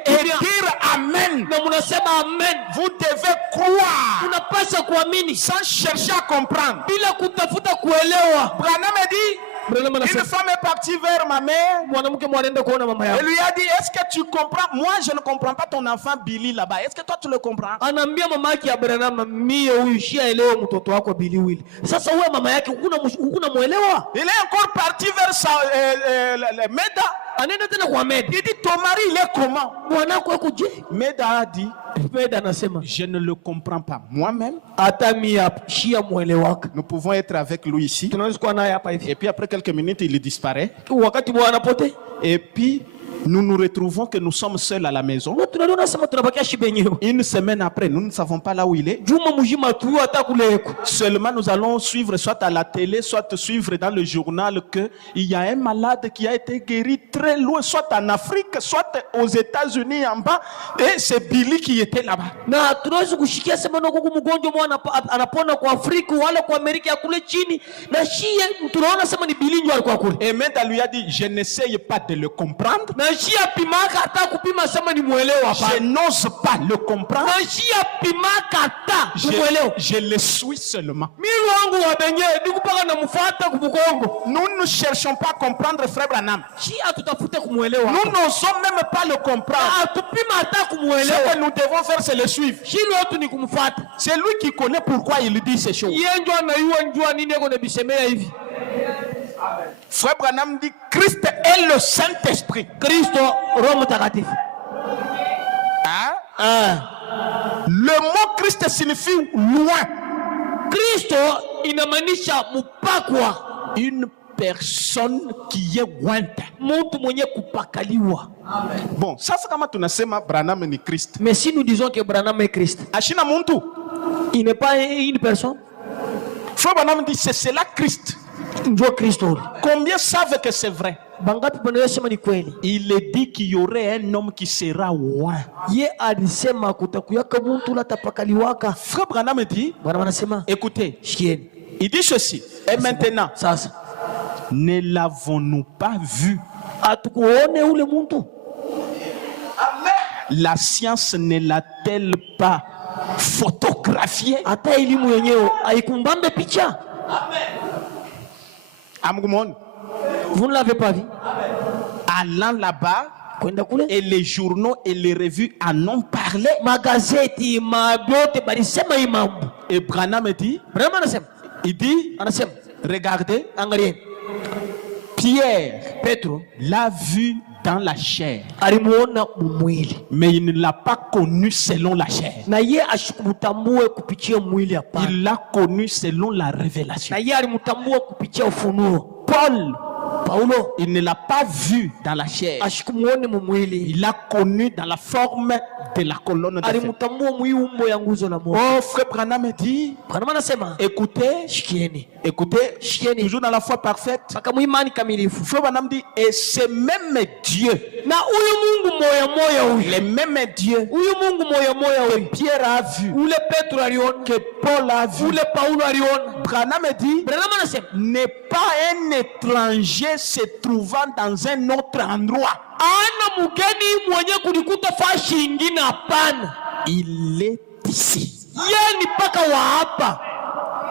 et dire Amen. Vous devez croire sans chercher à comprendre. Branham dit, une femme est partie vers ma mère. Elle lui a dit, est-ce que tu comprends? Moi je ne comprends pas ton enfant Billy là-bas. Est-ce que toi tu le comprends? Il est encore parti vers sa Meda. Il dit, ton mari il est comment? Meda a dit, je ne le comprends pas moi-même. Nous pouvons être avec lui ici. Et puis après quelques minutes il disparaît. Et puis nous nous retrouvons que nous sommes seuls à la maison. Une semaine après, nous ne savons pas là où il est. Seulement nous allons suivre soit à la télé, soit suivre dans le journal qu'il y a un malade qui a été guéri très loin, soit en Afrique, soit aux États-Unis en bas. Et c'est Billy qui était là-bas. Et Meda lui a dit, je n'essaye pas de le comprendre. Je n'ose pas le comprendre. Je le suis seulement. Nous ne cherchons pas à comprendre frère Branham. Nous n'osons même pas le comprendre. Ce que nous devons faire, c'est le suivre. C'est lui qui connaît pourquoi il dit ces choses. Frère Branham dit Christ est le Saint-Esprit. Le mot Christ signifie loin. Une personne qui est ointe. Mtu mwenye kupakaliwa. Bon, sasa kama tunasema Branham ni Christ. Mais si nous disons que Branham est Christ, Ashina muntu. il n'est pas une personne. Frère Branham dit c'est cela Christ. Ndio Kristo. Combien savent que c'est vrai? Bangapi wanasema ni kweli? Il est dit qu'il y aurait un homme qui sera oint. Ye alisema kutakuyaka mtu la tapakaliwaka. Frère Branham dit, Bwana wanasema, écoutez, shikieni. il dit ceci. Et maintenant, Sasa ne l'avons-nous pas vu? atukuone ule mtu? La science ne l'a-t-elle pas photographié? Hata elimu yenyewe haikumbambe picha. Amgumon, Vous ne l'avez pas vu? allant là-bas, Kwenda kule? et les journaux et les revues en ont parlé. Magazeti, mabyote balisema hii mambo. Et Branham dit, Branham anasema, il dit, anasema, regardez, angalieni, Pierre Petro l'a vu dans la chair, alimuona mwili. mais il ne l'a pas connu selon la chair. Na ye ashikumtambue kupitia mwili hapana. Il l'a connu selon la révélation. Na ye alimtambua kupitia ufunuo. Paulo, il ne l'a pas vu dans la chair. Ashikumuone mwili. Il l'a connu dans la forme de la colonne de feu. Alimtambua mwili ya nguzo la moto. Oh, frère Branham dit, Branham anasema, écoutez, shikieni. écoutez, Shikieni. toujours dans la foi parfaite. Mpaka muimani kamilifu. Frère Branham dit, et c'est même Dieu, Na huyu Mungu moya huyu. le même Dieu Huyu Mungu moya huyu. Pierre a vu, Ule Petro aliona. que Paul a vu. Ule Paulo aliona. Branham dit, Branham anasema, n'est pas un étranger se trouvant dans un autre endroit. ana mgeni mwenye kulikuta fashi ingine hapana. Il est ici. Yeye ni paka wa hapa.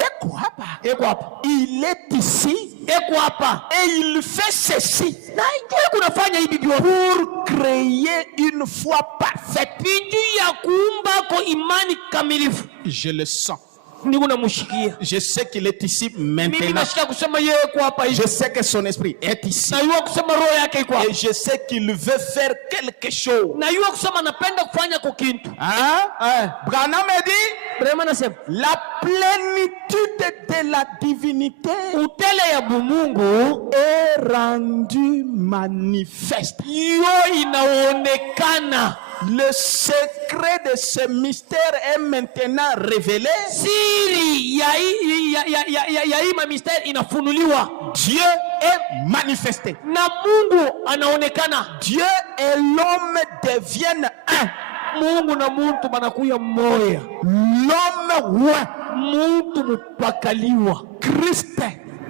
Eko hapa. Eko hapa. Il est ici Eko hapa. et il fait ceci Na ingia kunafanya hivi vyote pour créer une foi parfaite. pinju ya kuumba ko imani kamilifu. Je le sens. Niko namushikia. Je sais qu'il est ici Mimi maintenant. nasikia kusema yeye eko hapa hivi. Je sais que son esprit est ici. Na yeye kusema roho yake iko hapa. Et je sais qu'il veut faire quelque chose. Na yeye kusema anapenda kufanya kwa kitu. Hein? Branham dit, Branham anasema la plénitude de la divinité utele ya Mungu est rendue manifeste. hiyo inaonekana. Le secret de ce mystère est maintenant révélé. Siri ya hii misteri inafunuliwa. Dieu est manifesté. Na Mungu anaonekana. Dieu et l'homme deviennent un. Mungu na muntu banakuya mmoja. L'homme oint. Muntu mpakaliwa. Christ.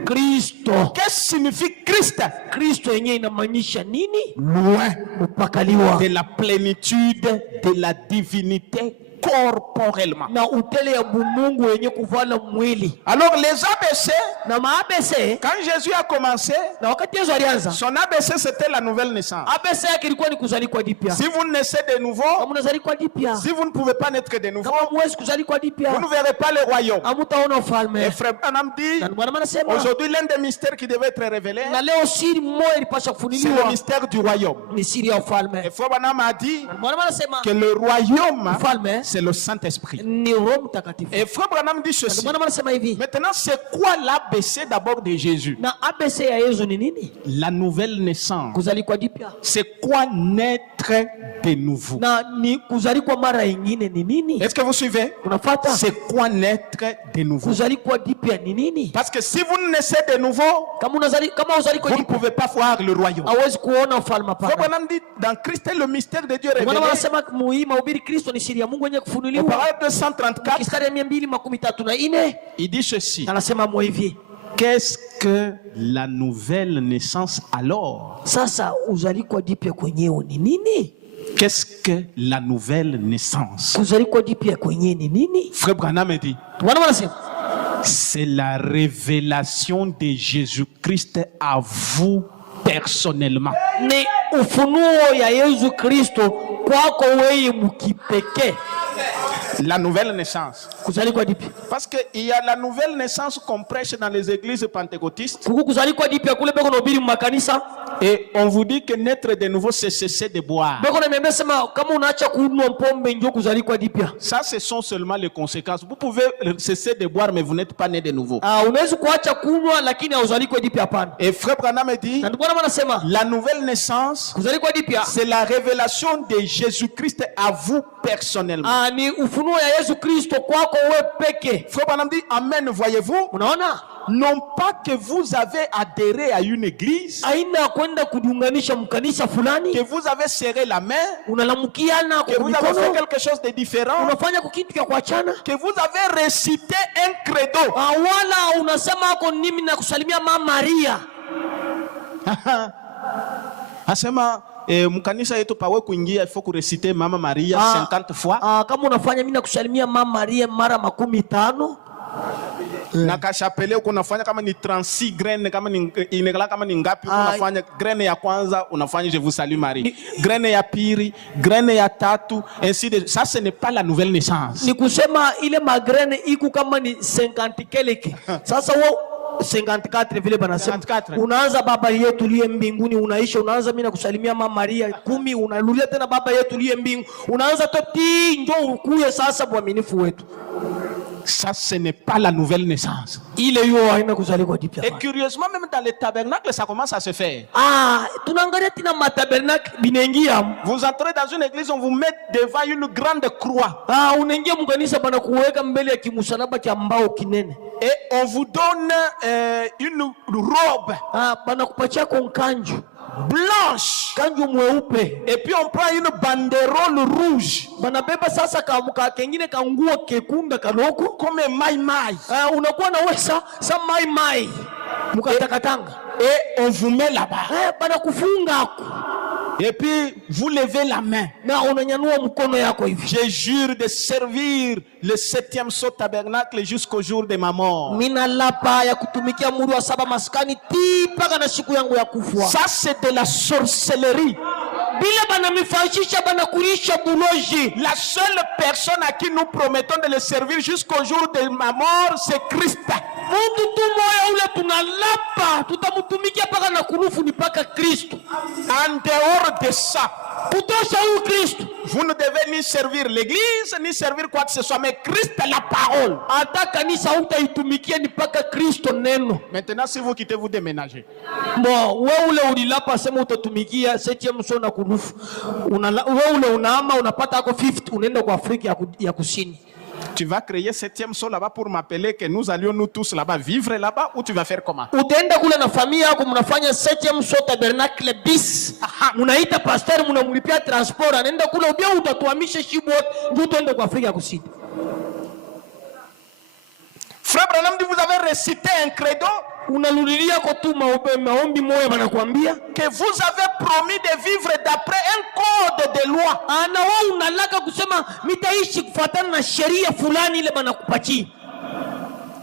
Kristo. Qu'est-ce que signifie Christ? Kristo yenyewe inamaanisha nini? Loin Mpakaliwa. de la plénitude de la divinité corporellement. Na utele ya Mungu yenye kuvala mwili. Alors les ABC, Na maabc quand Jésus a commencé, na wakati Yesu alianza, son ABC c'était la nouvelle naissance. ABC yake ilikuwa ni kuzalikwa dipya. Si vous naissez de nouveau, Kama unazalikwa dipya, si vous ne pouvez pas naître de nouveau, kama huwezi kuzalikwa vous dipya, ne verrez pas le royaume. hamutaona ufalme. Et frère Branham dit, Na Bwana anasema aujourd'hui l'un des mystères qui devait être révélé, na leo siri moja ilipaswa c'est le kufunuliwa, mystère du royaume. ni siri ya ufalme. Et frère Branham a dit Na Bwana anasema que le royaume, ufalme c'est le Saint-Esprit. ni Roho Mtakatifu. Et frère Branham dit Na ceci. Bwana anasema hivi, Maintenant, c'est quoi l'ABC d'abord de Jésus? na ABC ya Yesu ni nini? La nouvelle naissance. Kuzalikwa dipya. C'est quoi naître de nouveau? Na ni kuzalikwa mara ingine ni nini? Est-ce que vous suivez? Unafuata? C'est quoi naître de nouveau? Kuzalikwa dipya ni nini? Parce que si vous naissez de nouveau, Kama uzalikwa vous ne dipya, pouvez pas voir le royaume. hawezi kuona ufalme Frère hapana. Branham dit, dans Christ est le mystère de Dieu révélé. Bwana anasema muhimu mahubiri Kristo ni siri ya Mungu yenye Au kufunuliwa. paragraphe 234, Kistari ya 234 il dit ceci. anasema mwa hivi, Qu'est-ce que la nouvelle naissance alors? sasa uzalikwa dipya kwenyewe ni nini? Qu'est-ce que la nouvelle naissance? Kuzalikwa dipya kwenyewe ni nini? Frère Branham dit, Bwana anasema c'est la révélation de Jésus-Christ à vous personnellement. ni ufunuo ya Yesu Kristo kwako wewe mkipekee. La nouvelle naissance. Kuzalikwa dipya. Parce qu'il y a la nouvelle naissance qu'on prêche dans les églises pentecôtistes. Kuku kuzalikwa dipya kule beko nobiri mu makanisa. Et on vous dit que naître de nouveau, c'est cesser de boire. Beko na miambia sema kama unaacha kunywa pombe ndio kuzalikwa dipya. Ça, ce sont seulement les conséquences. Vous pouvez cesser de boire, mais vous n'êtes pas né de nouveau. Unaweza kuacha kunywa lakini hauzalikwa dipya hapana. Et Frère Branham dit, la nouvelle naissance, c'est la révélation de Jésus-Christ à vous personnellement. Frère Branham dit, amen, voyez-vous? Non pas que vous avez adhéré à une église, que vous avez serré la main, que vous avez fait quelque chose de différent, que vous avez récité un credo. Asema mkanisa yetu pawe kuingia ifo kureciter Mama Maria 50 fois. Kama unafanya mimi nakusalimia Mama Maria mara 50. Na kashapele uko unafanya kama ni 36 graine, kama ni inekala kama ni ngapi unafanya graine ya kwanza unafanya je vous salue Marie, graine ya pili, graine ya tatu, ainsi de ça. Ce n'est pas la nouvelle naissance. Ni kusema ile magraine iko kama ni 50 keleke. Sasa wao 54 vile banasema. Unaanza baba yetu liye mbinguni, unaisha unaanza mimi nakusalimia Mama Maria 10, unarudia tena baba yetu liye mbingu, unaanza toti ndio ukuye sasa mwaminifu wetu. Ça, ce n'est pas la nouvelle naissance. Et curieusement, même dans les tabernacles, ça commence à se faire. Vous entrez dans une église, on vous met devant une grande croix. Et on vous donne une robe blanche. Et puis on prend une banderole rouge. Comme un maï-maï. Et on vous met là-bas. Et puis vous levez la main. Je jure de servir le 7e saut tabernacle jusqu'au jour de ma mort. Ça, c'est de la sorcellerie. La seule personne à qui nous promettons de le servir jusqu'au jour de ma mort, c'est Christ. En dehors de ça, vous ne devez ni servir l'église, ni servir quoi que ce soit, mais Christ est la parole. Maintenant, si vous quittez, vous déménagez. Tu vas créer 7e saut là-bas pour m'appeler que nous allions nous tous là-bas vivre là-bas, ou tu vas faire comment? Frère Branham dit, vous avez récité un credo que vous avez promis de vivre d'après un code de loi.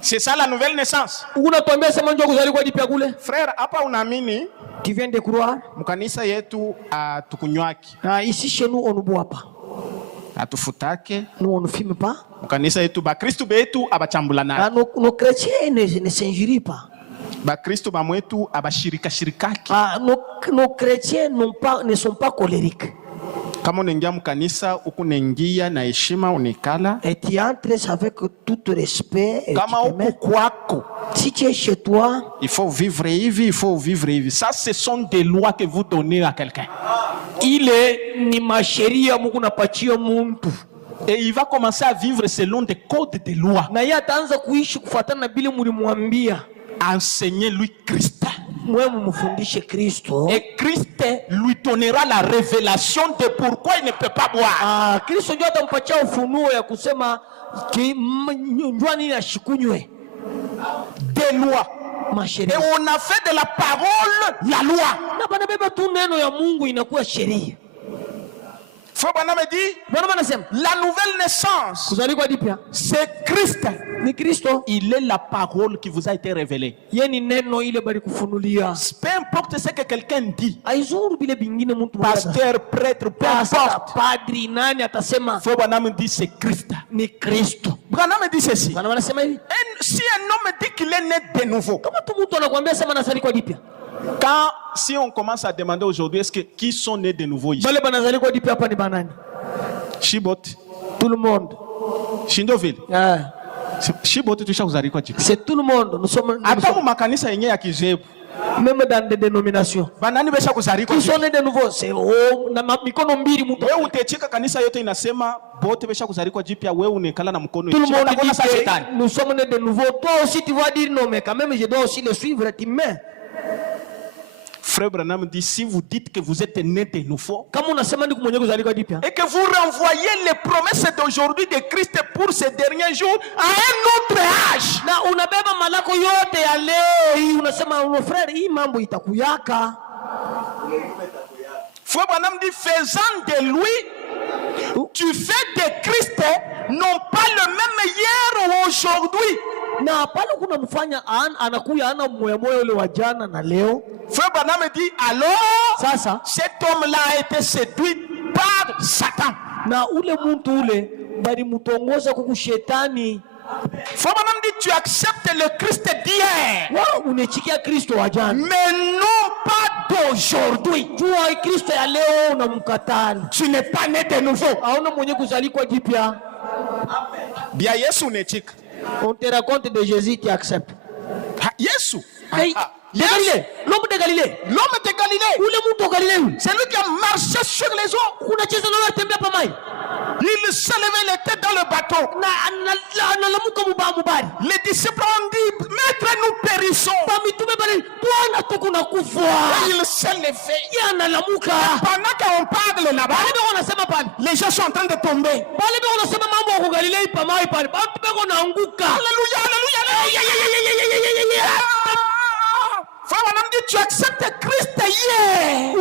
C'est ça la nouvelle naissance. Frère, hapa unamini, tu viens de croire? Mkanisa yetu atukunywaki. Ici chez nous on ne boit pas. Atufutake. Nous on ne fume pas. Mkanisa yetu ba Kristo betu abachambulana. Nos chrétiens ne s'injurient pas. Ba Kristo ba mwetu abashirika shirikaki. Nos chrétiens ne sont pas colériques. Kama unaingia mkanisa ukunengia na heshima unikala. Et tu entres avec tout respect. Kama uko kwako, si tu es chez toi, il faut vivre hivi, il faut vivre hivi. Ça, ce sont des lois que vous donnez à quelqu'un. Ni masheria Mungu napatia muntu. Et il va commencer à vivre selon des codes de loi. Na yeye ataanza kuishi kufuatana na bila mlimwambia. Enseignez-lui Christ. Et Christ lui donnera la révélation de pourquoi il ne peut pas boire. Kristo ndio atampatia ufunuo ya kusema njwani ashikunywe. Des lois. Et on a fait de la parole la loi. Na banabeba tu neno ya Mungu inakuwa sheria. Frère Branham dit, la nouvelle naissance, c'est Christ. Il est la parole qui vous a été révélée. Peu importe ce que quelqu'un dit, pasteur, prêtre, peu importe, Frère Branham dit c'est Christ. Branham dit ceci. Si un homme dit qu'il est né de nouveau, si on commence à demander aujourd'hui, est-ce que qui sont nés de nouveau ici? Shibot. Tout le monde. Shindoville. Shibot, c'est tout le monde. Nous sommes même dans des dénominations. Qui sont nés de nouveau? C'est tout le monde dit que nous sommes nés de nouveau. Toi aussi tu vas dire non, mais quand même je dois aussi le suivre. Tu mets. Frère Branham dit, si vous dites que vous êtes né de nouveau et que vous renvoyez les promesses d'aujourd'hui de Christ pour ces derniers jours à un autre âge, Frère Branham dit, faisant de lui, tu fais de Christ non pas le même hier ou aujourd'hui. Frère Branham dit, alors cet homme-là a été séduit par Satan. Frère Branham dit, tu acceptes le Christ d'hier, mais non pas d'aujourd'hui. Tu n'es pas né de nouveau. Bien, Yesu n'éthique. On te raconte de Jésus, tu acceptes. Yesu. L'homme de Galilée. L'homme de Galilée. C'est lui qui a marché sur les eaux. Il s'est levé la tête dans le bateau. Les disciples ont dit, maître, nous périssons. Il s'est levé. Pendant qu'on parle là-bas, les gens sont en train de tomber. Alléluia, alléluia, alléluia. Frère Branham dit, tu acceptes Christ hier. Et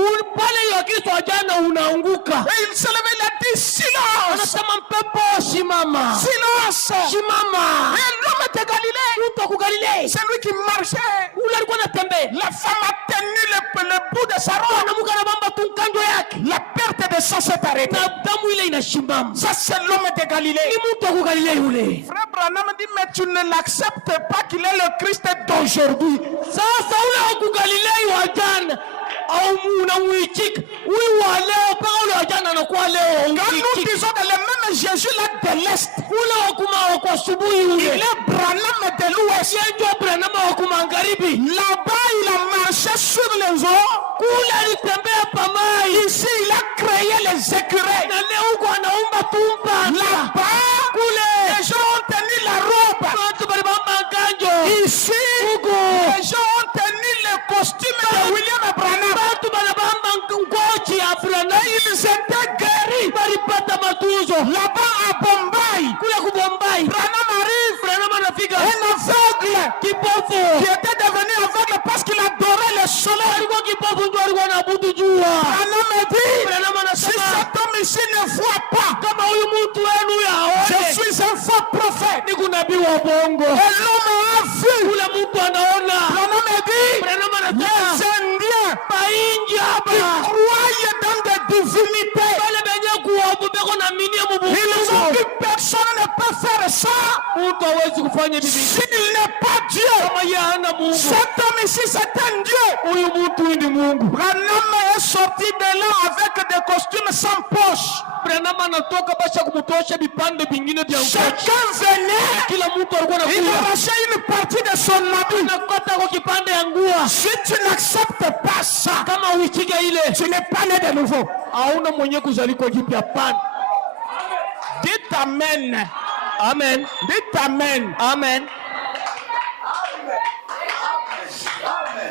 il s'est levé, il a dit silence. Silence. Et l'homme de Galilée, c'est lui qui marchait. La femme a tenu le bout de sa robe. La perte de sang s'est arrêtée. Ça c'est l'homme de Galilée. Frère Branham dit, mais tu ne l'acceptes pas qu'il est le Christ d'aujourd'hui. Quand nous disons que le même Jésus là de l'Est, il est Branham de l'Ouest. Là-bas il a marché sur les eaux. Ici il a créé les écureuils. Là-bas les gens ont tenu la robe. Ici les gens ont tenu le costume de William Branham. Ils étaient guéris. Là-bas à Bombay, Branham arrive, un aveugle qui était devenu aveugle parce qu'il adorait le soleil. Branham dit, si cet homme ici ne voit pas, je suis un faux prophète. Et l'homme a vu. Branham dit, les Indiens qui croyaient dans des divinités, ils ont dit personne ne peut faire ça s'il n'est pas Dieu. Cet homme ici c'est un Dieu. Branham est sorti de là avec des costumes sans poche. Chacun venait, il arrachait une partie de son habit. Si tu n'acceptes pas ça, tu n'es pas né de nouveau. Dites Amen. Amen. Dites Amen. Amen.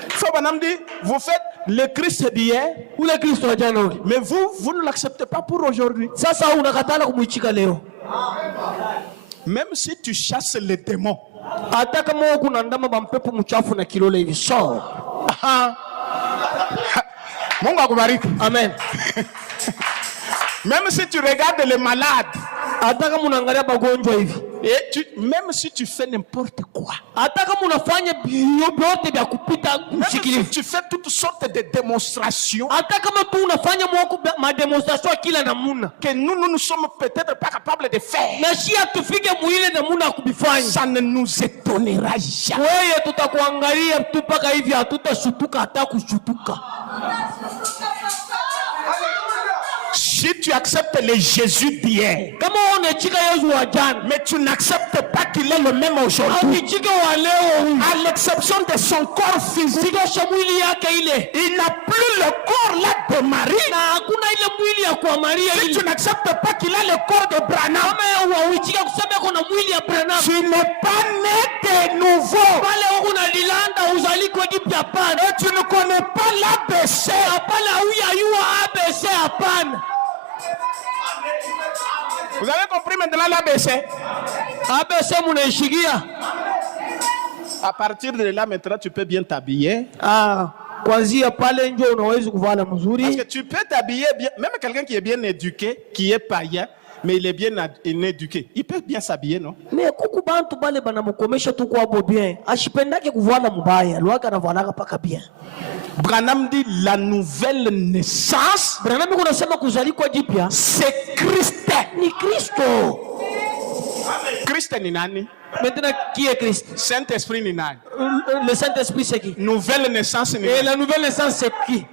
Frère Branham dit, vous faites le Christ d'hier, mais vous ne l'acceptez pas pour aujourd'hui. Même si tu chasses les démons, Mungu akubariki. Amen. Même si tu regardes les malades, hata kama unaangalia magonjwa hivi, même si tu fais n'importe quoi, hata kama unafanya vyote vya kupita même si mshikilifu, tu fais toutes sortes de démonstrations, hata kama tu unafanya mademonstration kila namuna, que nous ne sommes peut-être pas capables de faire, na shia tufike muile namuna ya kubifanya, ça ne nous étonnera jamais. wewe tutakuangalia tu mpaka hivi hatutashutuka hata kushutuka. Si tu acceptes le Jésus d'hier, Kama unachika Yesu wa jana, mais tu n'acceptes pas qu'il est le même aujourd'hui, akichika wa leo huyu, à l'exception de son corps physique, kutosha mwili yake ile, il n'a plus le corps là de Marie. na hakuna ile mwili ya kwa Maria Si ile. tu n'acceptes pas qu'il a le corps de Branham, Kama hauichika kusema kuna mwili ya Branham, tu n'es pas né de nouveau. pale huko unalilanda uzaliko jipya hapana. Et tu ne connais pas l'ABC. Hapana, huyayua ABC hapana. Vous avez compris maintenant l'ABC? ABC munaishikia. À partir de là, maintenant, tu peux bien t'habiller. Kwanzia pale ndio unaweza kuvala Parce mzuri. que tu peux t'habiller bien. Même quelqu'un qui est bien éduqué, qui est païen, mais il est bien éduqué, il peut bien s'habiller, non? Me kuku bantu bale banamukomesha tu kwa bien. Ashipendake kuvala mubaya, lwaka anavalaka paka bien. Branham dit la nouvelle naissance, Branham kunasema kuzalikwa jipya c'est Christ. ni Kristo. Christ ni nani? Maintenant qui est Christ? Saint-Esprit ni nani? Le Saint-Esprit c'est qui? Nouvelle naissance ni Et nani? la nouvelle naissance c'est qui?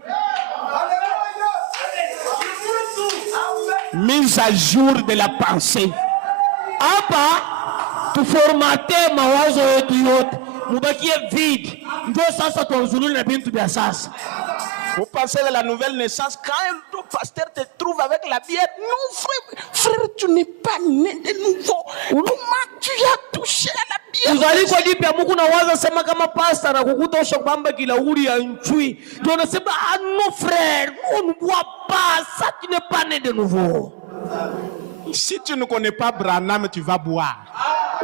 Mise à jour de la pensée. Hapa tuformate mawazo yetu yote mubakie vide, ndio sasa tuanzulule na bintu vya sasa. Vous pensez à la nouvelle naissance, quand un pasteur te trouve avec la bière, non frère, tu n'es pas né de nouveau. Comment tu as touché à la bière? Uzalikwa jipya, Mungu nawaza sema kama pastor na kukuta ushakubamba kilauri ya nchui. Ndio nasema non frère, on ne boit pas, ça tu n'es pas né de nouveau. Si tu ne connais pas Branham, tu vas boire.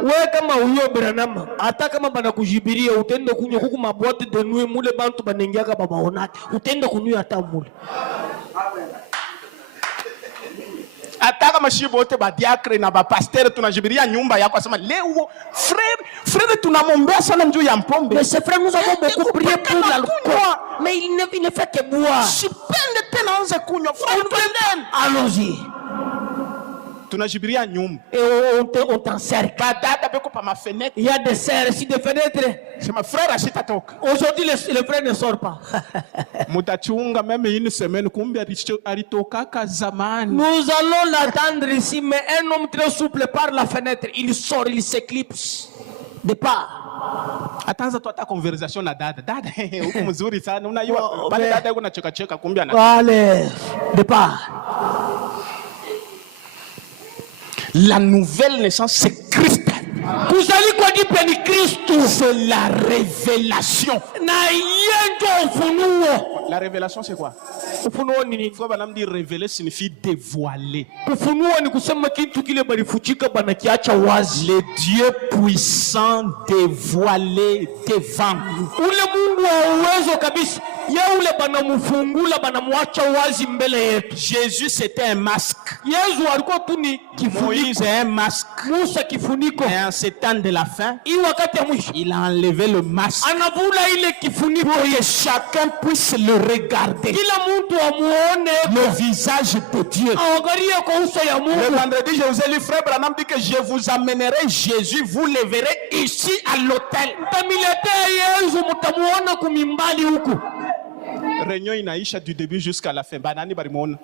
Wewe kama huyo Branham, hata kama banakujibiria utende kunywa huku mabwate de nuit mule bantu banengiaka babaonake, utende kunywa hata mule. Hata kama shibo wote ba diacre na ba pasteur tunajibiria nyumba yako asema leo frère tunamwombea sana njoo ya mpombe. Mais ces frères, nous avons beaucoup prié pour l'alcool, mais il ne fait que boire. Sipende tena anze kunywa frère. Allons-y. Tunajibiria nyumba. Et on t'encercle. Badada beko pa ma fenêtre. Il y a des serres ici, des fenêtres. C'est ma frère ashita toka. Aujourd'hui, les frères ne sortent pas. Mutachunga même une semaine kumbe alitoka zamani. Nous allons l'attendre ici, mais un homme très souple par la fenêtre, il sort, il s'éclipse. Départ. Ataanza tu hata conversation na dada huko mzuri sana unajua pale dada yuko nacheka cheka kumbe ana Allez, départ. La nouvelle naissance c'est Christ. Kuzalikwa jipya ni Kristo. C'est la révélation. Na yeye ndio ufunuo. La révélation c'est quoi? Ufunuo ni nini? Faut banam dire révéler signifie dévoiler. Kufunua ni kusema kitu kile balifuchika banakiacha wazi. Le Dieu puissant dévoilé devant. Ule Mungu wa uwezo kabisa, yeye ule banamufungula banamwacha wazi mbele yetu. Jésus c'était un masque. Yesu alikuwa tu ni kifuniko. Moïse est un masque. Musa kifuniko. Et en ces temps de la fin, Hii wakati ya mwisho il a enlevé le masque anavula ile kifuniko pour que chacun puisse le regarder. kila mtu amuone Le visage de Dieu. aangalie kwa uso ya Le Mungu. vendredi, je vous ai lu, frère Branham dit que je vous amènerai Jésus, vous le verrez ici à l'hôtel. Mtamiletea Yesu, mtamuona kumimbali huku. Réunion inaisha du début jusqu'à la fin. Banani barimuona.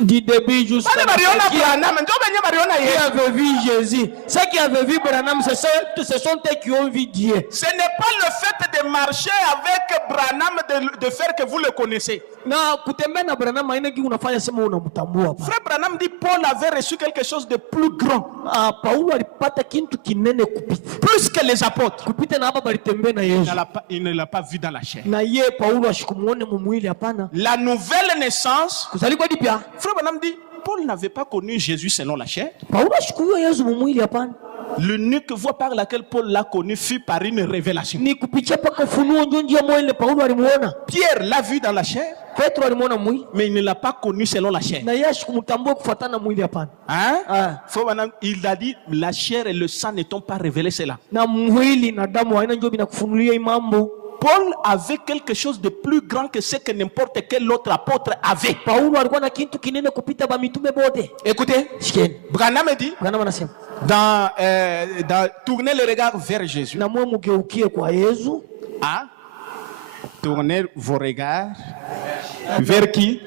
Du début jusqu'à Bani la bariona fin. Branham, ndio benye bariona Qui Yesu. avait vu Jésus? Ceux qui avaient vu Branham, ce sont eux qui ont vu Dieu. Ce n'est pas le fait de marcher avec Branham de faire que vous le connaissez. Na kutembea na Branham haina kitu unafanya sema unamtambua hapa. Frère Branham dit Paul avait reçu quelque chose de plus grand, Paulo alipata kitu kinene kupita. plus que les apôtres. Kupita na hapa balitembea na Yesu. Il ne l'a pas vu dans la chair. Na ye Paulo ashikumuone mumwili hapana. La nouvelle naissance, Kuzalikwa jipya. Frère Branham dit Paul n'avait pas connu Jésus selon la chair. Paulo ashikuyo Yesu mumwili hapana. L'unique voie par laquelle Paul l'a connu fut par une révélation. Ni kupitia paka ufunuo ndio njia moja ile Paulo alimuona. Pierre l'a vu dans la chair, Petro alimuona mwili mais il ne l'a pas connu selon la chair. na Yesu kumtambua kufuatana mwili hapana. Hein? Il a dit la chair et le sang ne t'ont pas révélé cela. Na mwili na damu haina njoo binakufunulia mambo. Paul avait quelque chose de plus grand que ce que n'importe quel autre apôtre avait. Paulo alikuwa na kitu kinene kupita ba mitume bote. Écoutez, Sikieni. Branham dit Branham anasema dans tournez le regard vers Jésus. na mwe mugeukie kwa Yesu. Ah? Tournez vos regards vers qui?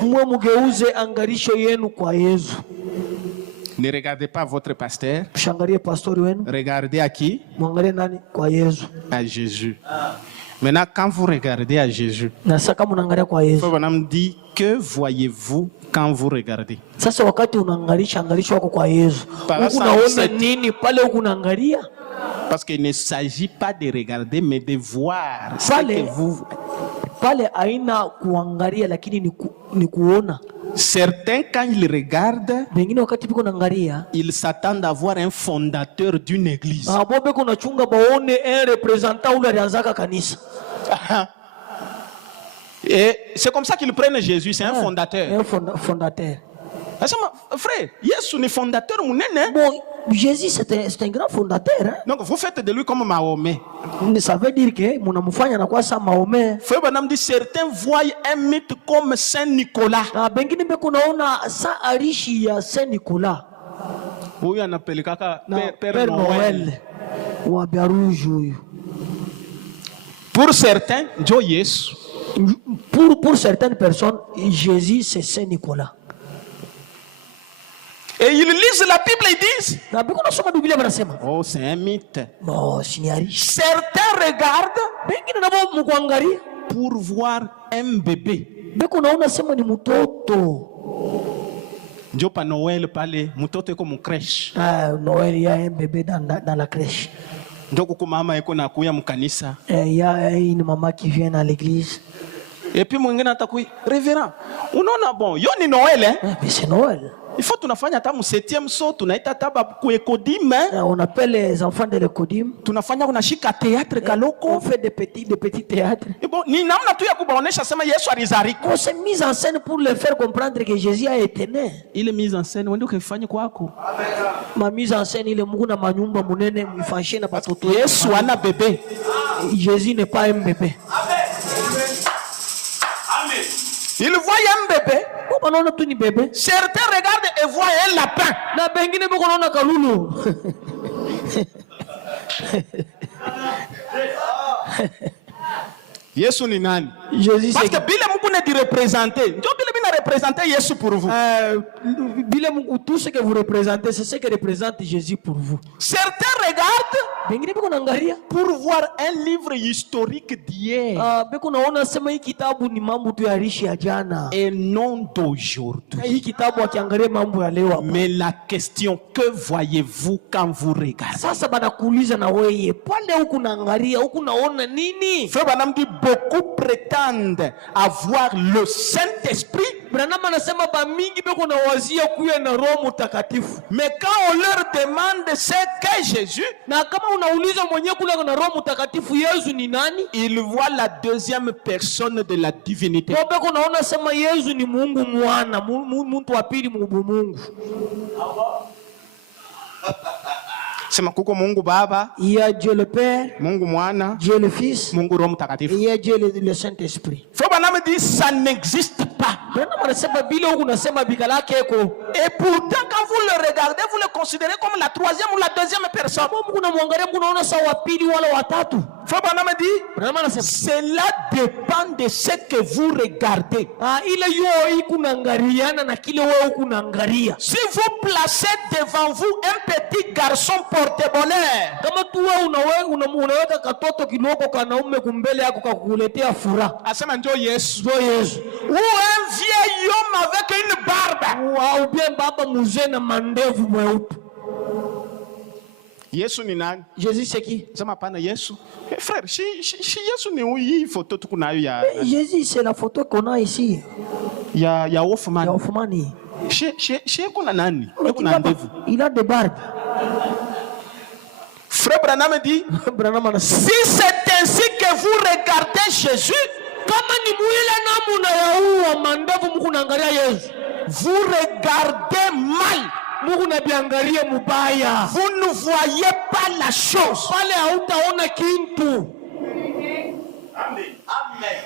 Mwe mugeuze angalisho yenu kwa Yesu. Ne regardez pas votre pasteur. Mshangalie pastori wenu. Regardez à qui? Mwangalie nani? Kwa Yesu. À Jésus. Maintenant, quand vous regardez à Jésus, Na saka mnaangalia kwa Yesu. Branham dit, que voyez-vous quand vous regardez? Sasa wakati unaangalisha angalisho wako kwa Yesu, unaona nini pale unaangalia? Parce qu'il ne s'agit pas de regarder, mais de voir ce que vous... Pale haina kuangalia lakini ni kuona. Certains, quand ils regardent, Bengine wakati biko naangalia, ils s'attendent à voir un fondateur d'une église. Bobe kuna chunga baone un représentant ule alianzaka kanisa. Et c'est comme ça qu'ils prennent Jésus, c'est un fondateur. Un fondateur. Frère, Yesu ni fondateur munene. Bon, Jésus c'est un grand fondateur. Hein? Donc vous faites de lui comme Mahomet. Ça veut dire que mnamfanya na kwa sa Mahomet. Frère Branham dit certains voient un mythe comme Saint Nicolas. Bengine beko naona sa arishi ya Saint Nicolas. Huyu anapelekaka Père Noël. Wa Biarouge huyu. Pour certains, Dieu Yesu. Pour certaines personnes, Jésus c'est Saint Nicolas. Et ils lisent la Bible et disent, oh, c'est un mythe. Non, certains regardent pour voir un bébé. Dieu pas Noël parler, mutoto comme crèche. Noël, il y a un bébé dans la crèche. Donc mama eko na kuya mkanisa. Il y a une maman qui vient à l'église. Et puis mwingine atakuya, révérend. Unaona bon, yo ni Noël hein? Mais c'est Noël. Il faut tunafanya hata mu 7e saut, tunaita taba ku ekodim hein? On appelle les enfants de l'écodim. Tunafanya kunashika théâtre kaloko. On fait des petits théâtres. Et bon, ni namna tu ya kubaonesha sema Yesu alizariko. On s'est mis en scène pour leur faire comprendre que Jésus a été né. Ile mise en scène wende ukifanya kwako. Ma mise en scène ile Mungu na manyumba munene mfanyie na batoto. Yesu ana bébé. Jésus n'est pas un bébé. Il voit un bébé. Certains regardent et voient un lapin. Na bengine beko naona kalulu. Yesu ni nani? Jésus parce que bile Mungu ne dit représenter. Ndio bile bina représenter Yesu pour vous. Bile Mungu tout ce que vous représentez, c'est ce que représente Jésus pour vous. Certains regardent bengine beko naangalia pour voir un livre historique d'hier. Beko naona sema hii kitabu ni mambo tu ya rishi ya jana. Et non d'aujourd'hui. Hii kitabu akiangalia mambo ya leo. Mais la question, que voyez-vous quand vous regardez? Sasa banakuuliza na wewe, pale huku naangalia, huku naona nini? Frère Branham dit beaucoup prétendent avoir le Saint-Esprit. Branham anasema ba mingi beko na wazia kuya na Roho Mtakatifu. Mais quand on leur demande ce qu'est Jésus, na kama unauliza mwenyewe kule na Roho Mtakatifu Yesu ni nani? Il voit la deuxième personne de la divinité. Beko naona sema Yesu ni Mungu mwana, mtu wa pili Mungu. Sema kuko Mungu Baba, il y a Dieu le Père, Mungu Mwana, Dieu le Fils, Mungu Roho Mtakatifu. Il y a Dieu le Saint-Esprit. Faut baname dit ça n'existe pas. Et pourtant quand vous le regardez, vous le considérez comme la troisième ou la deuxième personne. Faut baname dit cela dépend de ce que vous regardez. Si vous placez devant vous un petit garçon porte-bonheur, asema ndio Yesu, ou un vieil homme avec une barbe, ou bien baba mzee na mandevu mweupe. Yesu ni nani? Jésus c'est qui? Sema pana Yesu. Frère, si Yesu ni hii photo tukunayo ya Jésus c'est la photo qu'on a ici. Ya Hoffman. Ya Hoffman. Chez kuna nani? Il a des barbes. Frère Branham dit, Branham anasema si c'est ainsi que vous regardez Jésus, kama ni mwile namuna ya uwa mandevu Mungu naangalia Yesu, vous regardez mal. Mungu nabiangalia mubaya. Vous ne voyez pas la chose. Pale hautaona kintu.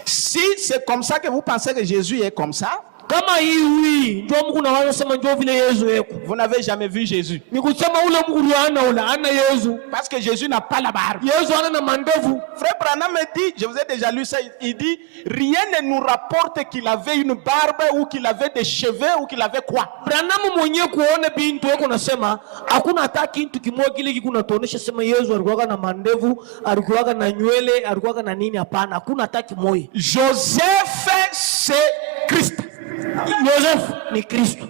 Si c'est comme ça que vous pensez que Jésus est comme ça, Kama hivi ndio Mungu na wao sema ndio vile Yesu yeko. vous n'avez jamais vu Jésus. Ni kusema ule Mungu ana Yesu. Parce que Jésus n'a pas la barbe. Yesu ana na mandevu. Frère Branham me dit, je vous ai déjà lu ça, il dit, rien ne nous rapporte qu'il avait une barbe ou qu'il avait des cheveux ou qu'il avait quoi. Branham mwenyewe kuona bintu yako nasema hakuna hata kitu kimoja kile kikunatuonesha sema Yesu alikuwa na mandevu, alikuwa na nywele, alikuwa na nini, hapana. Hakuna hata kimoja. Joseph c'est Christ. Joseph ni Kristo.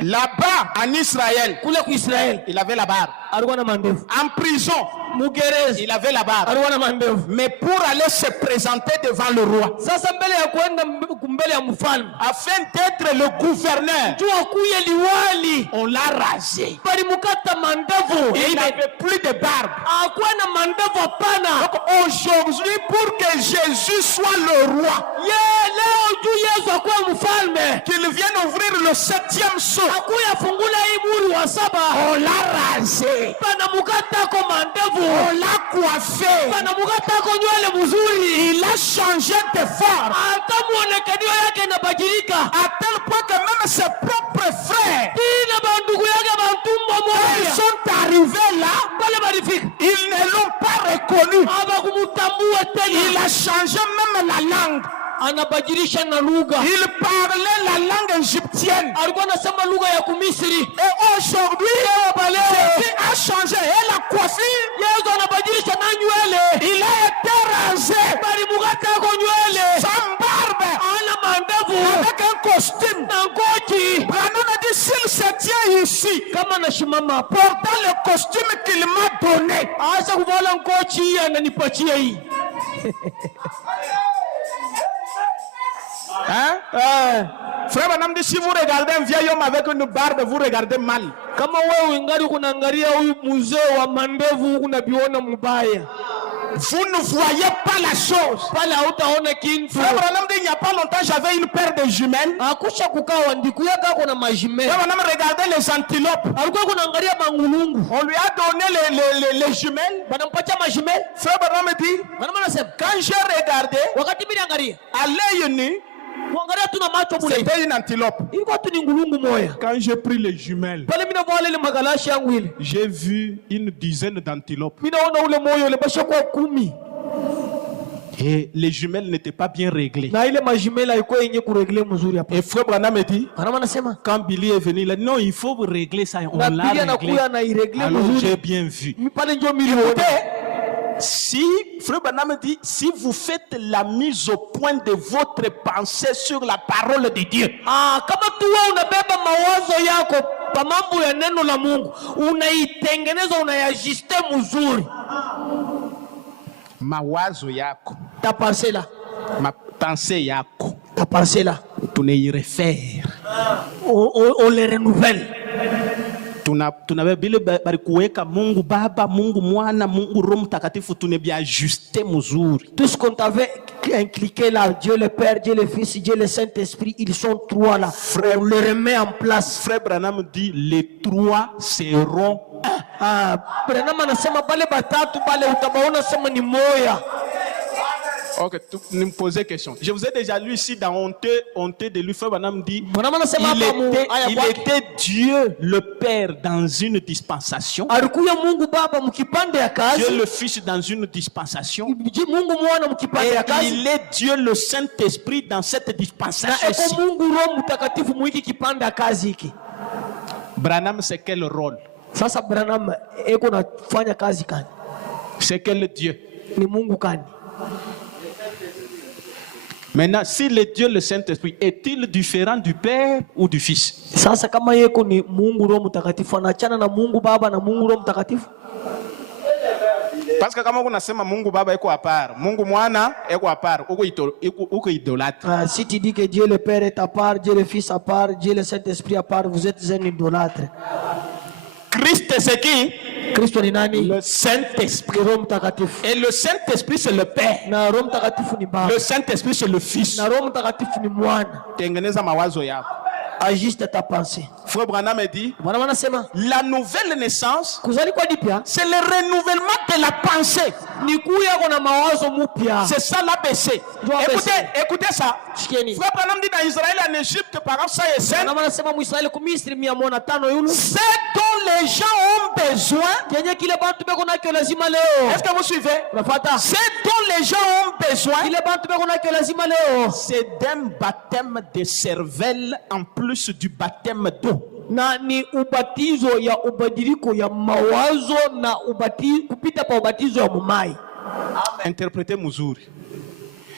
Là-bas en Israël, Kule ku Israel il avait la barbe. alikuwa na mandevu. En prison, Mugereza il avait la barbe. alikuwa na mandevu. Mais pour aller se présenter devant le roi, Sasa mbele ya kwenda mbele ya mfalme afin d'être le gouverneur, tu akuye liwali, on l'a rasé. bali mukata mandevu. Il n'avait plus de barbe. Akuwa na mandevu hapana. Donc aujourd'hui, pour que Jésus soit le roi, Leo juu Yesu akuwa mfalme, qu'il vienne ouvrir le 7e sceau, akuya fungula hii muri wa saba, on l'a rasé, bana mukata ko mandevu, on l'a coiffé, bana mukata ko nywele mzuri, il a changé de forme, hata muonekanio yake inabadilika, à tel point que même ses propres frères, tina bandugu yake bantumbo ils moja sont arrivés là, pale balifika, ils ne l'ont pas reconnu. abakumutambua tena. Il a changé même la langue. Anabadilisha na lugha. Il parlait la langue égyptienne. Alikuwa anasema lugha ya Kumisri. Et aujourd'hui, Jésus a changé. Et la coiffure, Yesu anabadilisha na nywele. il a été rasé. Bali mukata ko nywele. Sans barbe. Ana mandevu. Avec un costume. Na ngozi. Branham a dit, s'il se tient ici, Kama nashimama portant le costume qu'il m'a donné, asa kuvala ngozi ananipatia hii. hein? Frère Branham dit, si vous regardez un vieil homme avec une barbe, vous regardez mal. Kama wewe ingali kunaangalia huyu mzee wa mandevu unabiona mubaya. Vous ne voyez pas la chose. Pale hautaona kintu. Frère Branham dit, il n'y a pas longtemps, j'avais une paire de jumelles. Akusha kukawa ndiku yake ako na majime. Frère Branham regardait les antilopes. Alikuwa kunaangalia mangulungu. On lui a donné les jumelles. Banampatia majime. Frère Branham dit, Bana anasema quand j'ai regardé, wakati mimi naangalia à l'œil nu, kuangalia tu na macho bure. c'était une antilope. Ilikuwa tu ni ngulungu moya. Quand j'ai pris les jumelles, Pale mimi naona ile magalashi yangu ile. j'ai vu une dizaine d'antilopes. Mimi naona ule moyo ile basha kwa 10. Et les jumelles n'étaient pas bien réglées. Na ile majimela ilikuwa yenye kuregle mzuri hapa. Et Frère Branham me dit, Bana anasema quand Billy est venu, il a dit, non, il faut régler ça. On na l'a pili réglé. anakuya na iregle Alors j'ai mzuri. bien vu. Mimi pale ndio milioni. Si, Frère Branham dit, si vous faites la mise au point de votre pensée sur la parole de Dieu, Kama tu wewe unabeba mawazo yako kwa mambo ya neno la Mungu, unaitengeneza unayajiste mzuri. mawazo yako, Tapasela. ma pensée yako, Tapasela. tunairefaire. On les renouvelle. Tunabeba bile barikuweka Mungu Baba, Mungu Mwana, Mungu Roho Mtakatifu, tunebiajuste mzuri. Tout ce qu'on t'avait impliqué là, Dieu le Père, Dieu le Fils, Dieu le Saint-Esprit, ils sont trois là. On les remet en place. Frère Branham dit, les trois seront un. Branham anasema bale batatu bale utabaona sema ni moya. Ok, ne me posez question. Je vous ai déjà lu ici dans Honteux de lui. Frère Branham dit, Branham anasema il hapa il était Dieu le Père dans une dispensation, alikuya Mungu Baba mkipande ya kazi. Dieu le Fils dans une dispensation, Mungu Mwana mkipande ya et kazi. il est Dieu le Saint-Esprit dans cette Na dispensation. eko Mungu Roho Mtakatifu mwiki kipande ya kazi hiki. Branham, c'est quel rôle? Sasa Branham eko nafanya kazi kani? C'est quel Dieu? Ni Mungu kani? Maintenant, si le Dieu le Saint-Esprit est-il différent du Père ou du Fils? Sasa kama yeko ni Mungu Roho Mtakatifu anachana na Mungu Baba na Mungu Roho Mtakatifu? Parce que kama unasema Mungu Baba eko à part, Mungu Mwana eko à part, uko idolâtre. Si tu dis que Dieu le Père est à part, Dieu le Fils à part, Dieu le Saint-Esprit à part, vous êtes un idolâtre. Christ c'est qui? Kristo ni nani? Le Saint-Esprit. Roho Mtakatifu. Et le Saint-Esprit, c'est le Père. Na Roho Mtakatifu ni Baba. Le Saint-Esprit, c'est le Fils. Na Roho Mtakatifu ni Mwana. Tengeneza mawazo yako. Ajuste ta pensée. Frère Branham dit, Bwana wanasema la nouvelle naissance, kuzaliwa dipya c'est le renouvellement de la pensée. ni kuya kuna mawazo mupya. C'est ça l'ABC. Écoutez ça. Sikieni. Frère Branham dit dans Israël et en Égypte, par exemple, ça est saint. Bwana wanasema Mwisraeli ku Misri 105 yulu. C'est dont les gens ont besoin. Kenye kile bantu beko nakyo lazima leo. Est-ce que vous suivez? Unafuata? C'est dont les gens ont besoin. Kile bantu beko nakyo lazima leo. C'est d'un baptême de cervelle en plus du baptême d'eau. Na ni ubatizo ya ubadiliko ya mawazo na kupita pa ubatizo ya mumai. Interprétez Muzuri.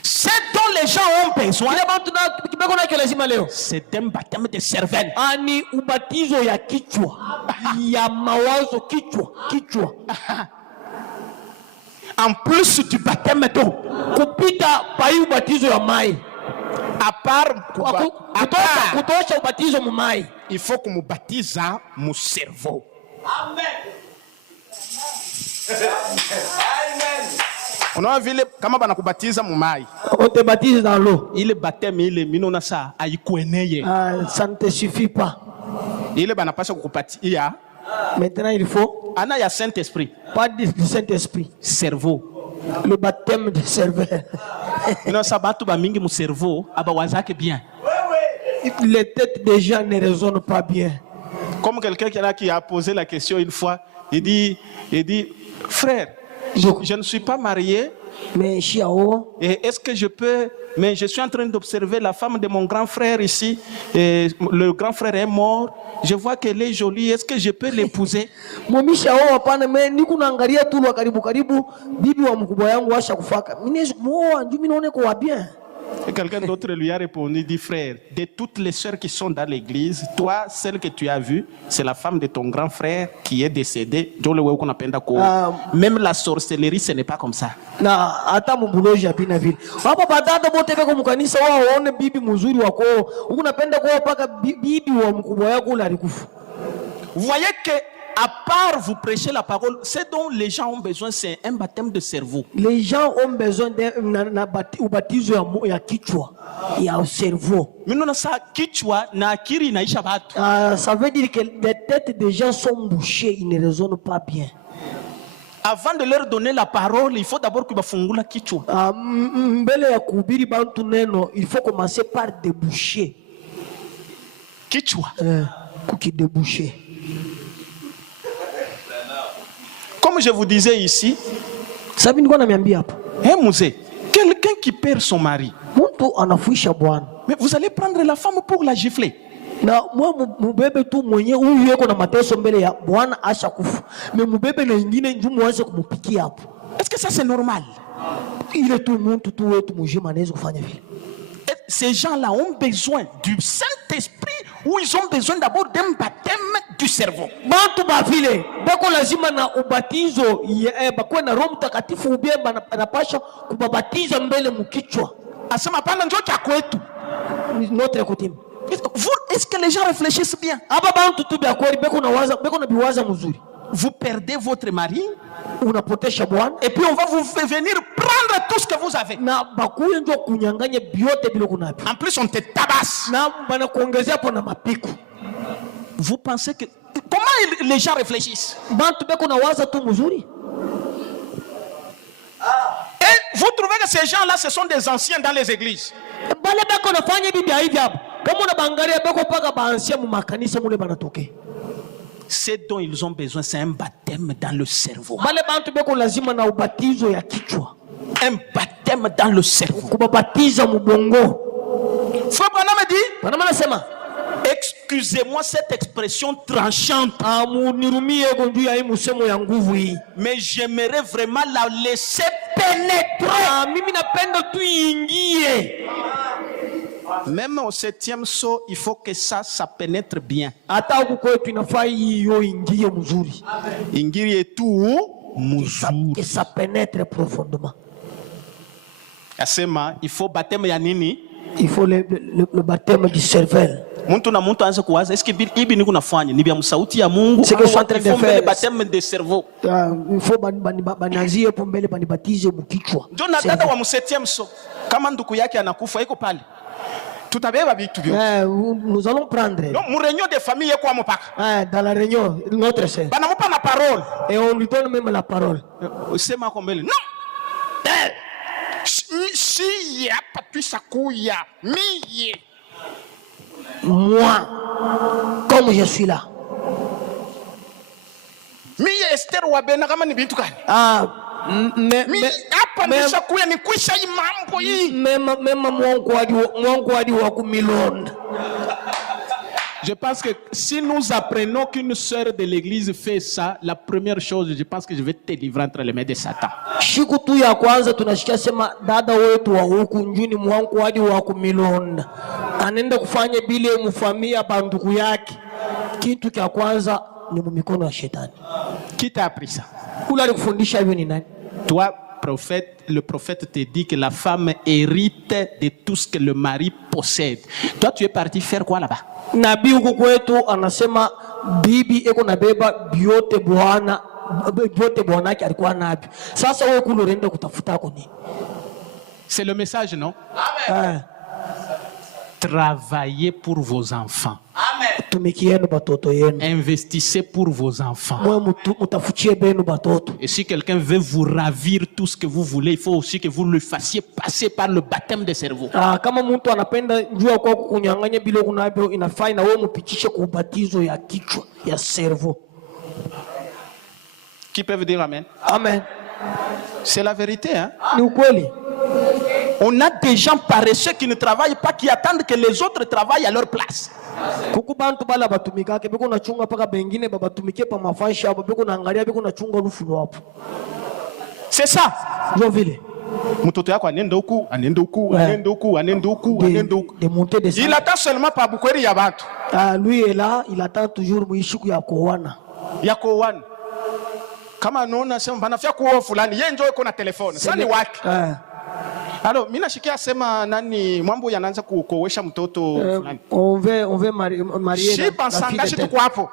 C'est dont les gens ont besoin. C'est un baptême de cervelle. Ani ubatizo ya kichwa. Ya mawazo kichwa. En plus du baptême d'eau. Kupita pa ubatizo ya mai. À part kutosha ubatizo mumai. Il faut que nous baptise mon cerveau. Amen. On a vu kama bana kubatiza mumai. On te baptise dans l'eau. Ile baptême ile minona sa aikueneye. Ça ne te suffit pas. Ile bana pasha kukupatia. Maintenant il faut ana ya Saint-Esprit. Pas du Saint-Esprit. Cerveau. Le baptême de cerveau. Non ça batu ba mingi mu cerveau aba wazake bien. Les têtes des gens ne raisonnent pas bien. Comme quelqu'un qui a posé la question une fois, il dit frère, je ne suis pas marié. Mais et est-ce que je peux? Mais je suis en train d'observer la femme de mon grand frère ici. Et le grand frère est mort. Je vois qu'elle est jolie. Est-ce que je peux l'épouser? Et quelqu'un d'autre lui a répondu, dit frère, de toutes les sœurs qui sont dans l'église, toi, celle que tu as vue, c'est la femme de ton grand frère qui est décédée. Même la sorcellerie, ce n'est pas comme ça. Vous voyez que à part vous prêcher la parole, ce dont les gens ont besoin, c'est un baptême de cerveau. Les gens ont besoin d'un baptême de cerveau. Ça veut dire que les têtes des gens sont bouchées, ils ne raisonnent pas bien. Avant de leur donner la parole, il faut d'abord que bafungula kichwa. Il faut commencer par déboucher. Kichwa. Déboucher. Comme je vous disais ici, quelqu'un qui perd son mari, mais vous allez prendre la femme pour la gifler. Est-ce que ça c'est normal? Ces gens-là ont besoin du Saint-Esprit ou ils ont besoin d'abord d'un baptême du cerveau. Notre coutume. Est-ce que les gens réfléchissent bien? Vous perdez votre mari et puis on va vous faire venir prendre tout ce que vous avez. En plus on te tabasse. Vous pensez que... Comment les gens réfléchissent? Et vous trouvez que ces gens-là, ce sont des anciens dans les églises? Ce dont ils ont besoin, c'est un baptême dans le cerveau. Un baptême dans le cerveau. Frère Branham dit, excusez-moi cette expression tranchante, mais j'aimerais vraiment la laisser pénétrer. Même au 7e saut, il faut que ça pénètre bien. Ingiri est tout muzuri. Que ça pénètre profondément. Asema, il faut baptême ya nini? Il faut le baptême du cerveau. Muntu na muntu anza kuwaza eske ibi niko nafanya ni bya msauti ya Mungu C'est que je suis en train de faire. le baptême de cerveau. Il faut banazie pour mbele banibatize mukichwa. Ndio na dada wa msetième so kama nduku yake anakufa iko pale. Tutabeba vitu vyote. Nous allons prendre. Donc mu réunion de famille kwa mpaka. Dans la réunion notre sœur. Banamupa na parole. Et on lui donne même la parole. Sema kwa mbele. Non. Si hapa tusakuya mie. Moi, comme je suis là. Mie Esther wabena kama ni bintu gani? Hapa nishakuya ni kuisha hii mambo hii. Mema mwangu hadi wa kumilonda. Je pense que si nous apprenons qu'une sœur de l'église fait ça, la première chose, je pense que je vais te livrer entre les mains de Satan. Siku tu ya kwanza tunashikia sema dada wetu wa huku njuni mwangu hadi wa kumilonda. Anaenda kufanya bile mfamia banduku yake. Kitu cha kwanza ni mumikono ya shetani. Qui t'a appris ça? Kula alikufundisha hivyo ni nani? Toi, prophète, le prophète te dit que la femme hérite de tout ce que le mari possède. Toi, tu es parti faire quoi là-bas? Nabii huku kwetu anasema bibi eko nabeba biote bwana yake alikuwa nabyo. Sasa wewe kule unaenda kutafuta kwa nini? C'est le message, non? Amen. Travaillez pour vos enfants. Amen. Tumikieni batoto yenu. Investissez pour vos enfants. Mwe mutafuchie benu batoto. Et si quelqu'un veut vous ravir tout ce que vous voulez, il faut aussi que vous le fassiez passer par le baptême de cerveau. Kama mtu anapenda njua kwa kunyang'anya bila kunavyo inafaa na wewe mpitishe kwa ubatizo ya kichwa ya cerveau. Qui peuvent dire amen? Amen. C'est la vérité, hein? Ni ukweli. On a des gens paresseux qui ne travaillent pas, qui attendent que les autres travaillent à leur place. Kuku bantu bala batumika ke biko nachunga paka bengine babatumike pa mafashi hapo biko naangalia biko nachunga lufuno hapo. C'est ça. Ndio vile. Mtoto yako anenda huku, anenda huku, anenda huku, anenda huku, anenda huku. Il attend seulement pa bukweri ya watu. Lui est là, il attend toujours muishiku ya kowana. Ya kowana. Kama anaona sema banafia kuoa fulani, yeye njoo yuko na telefoni. Sasa ni wake. Alors, mimi nashikia sema nani mambo yanaanza kukoesha mtoto fulani. On veut marier. Si pensangashi tuko hapo.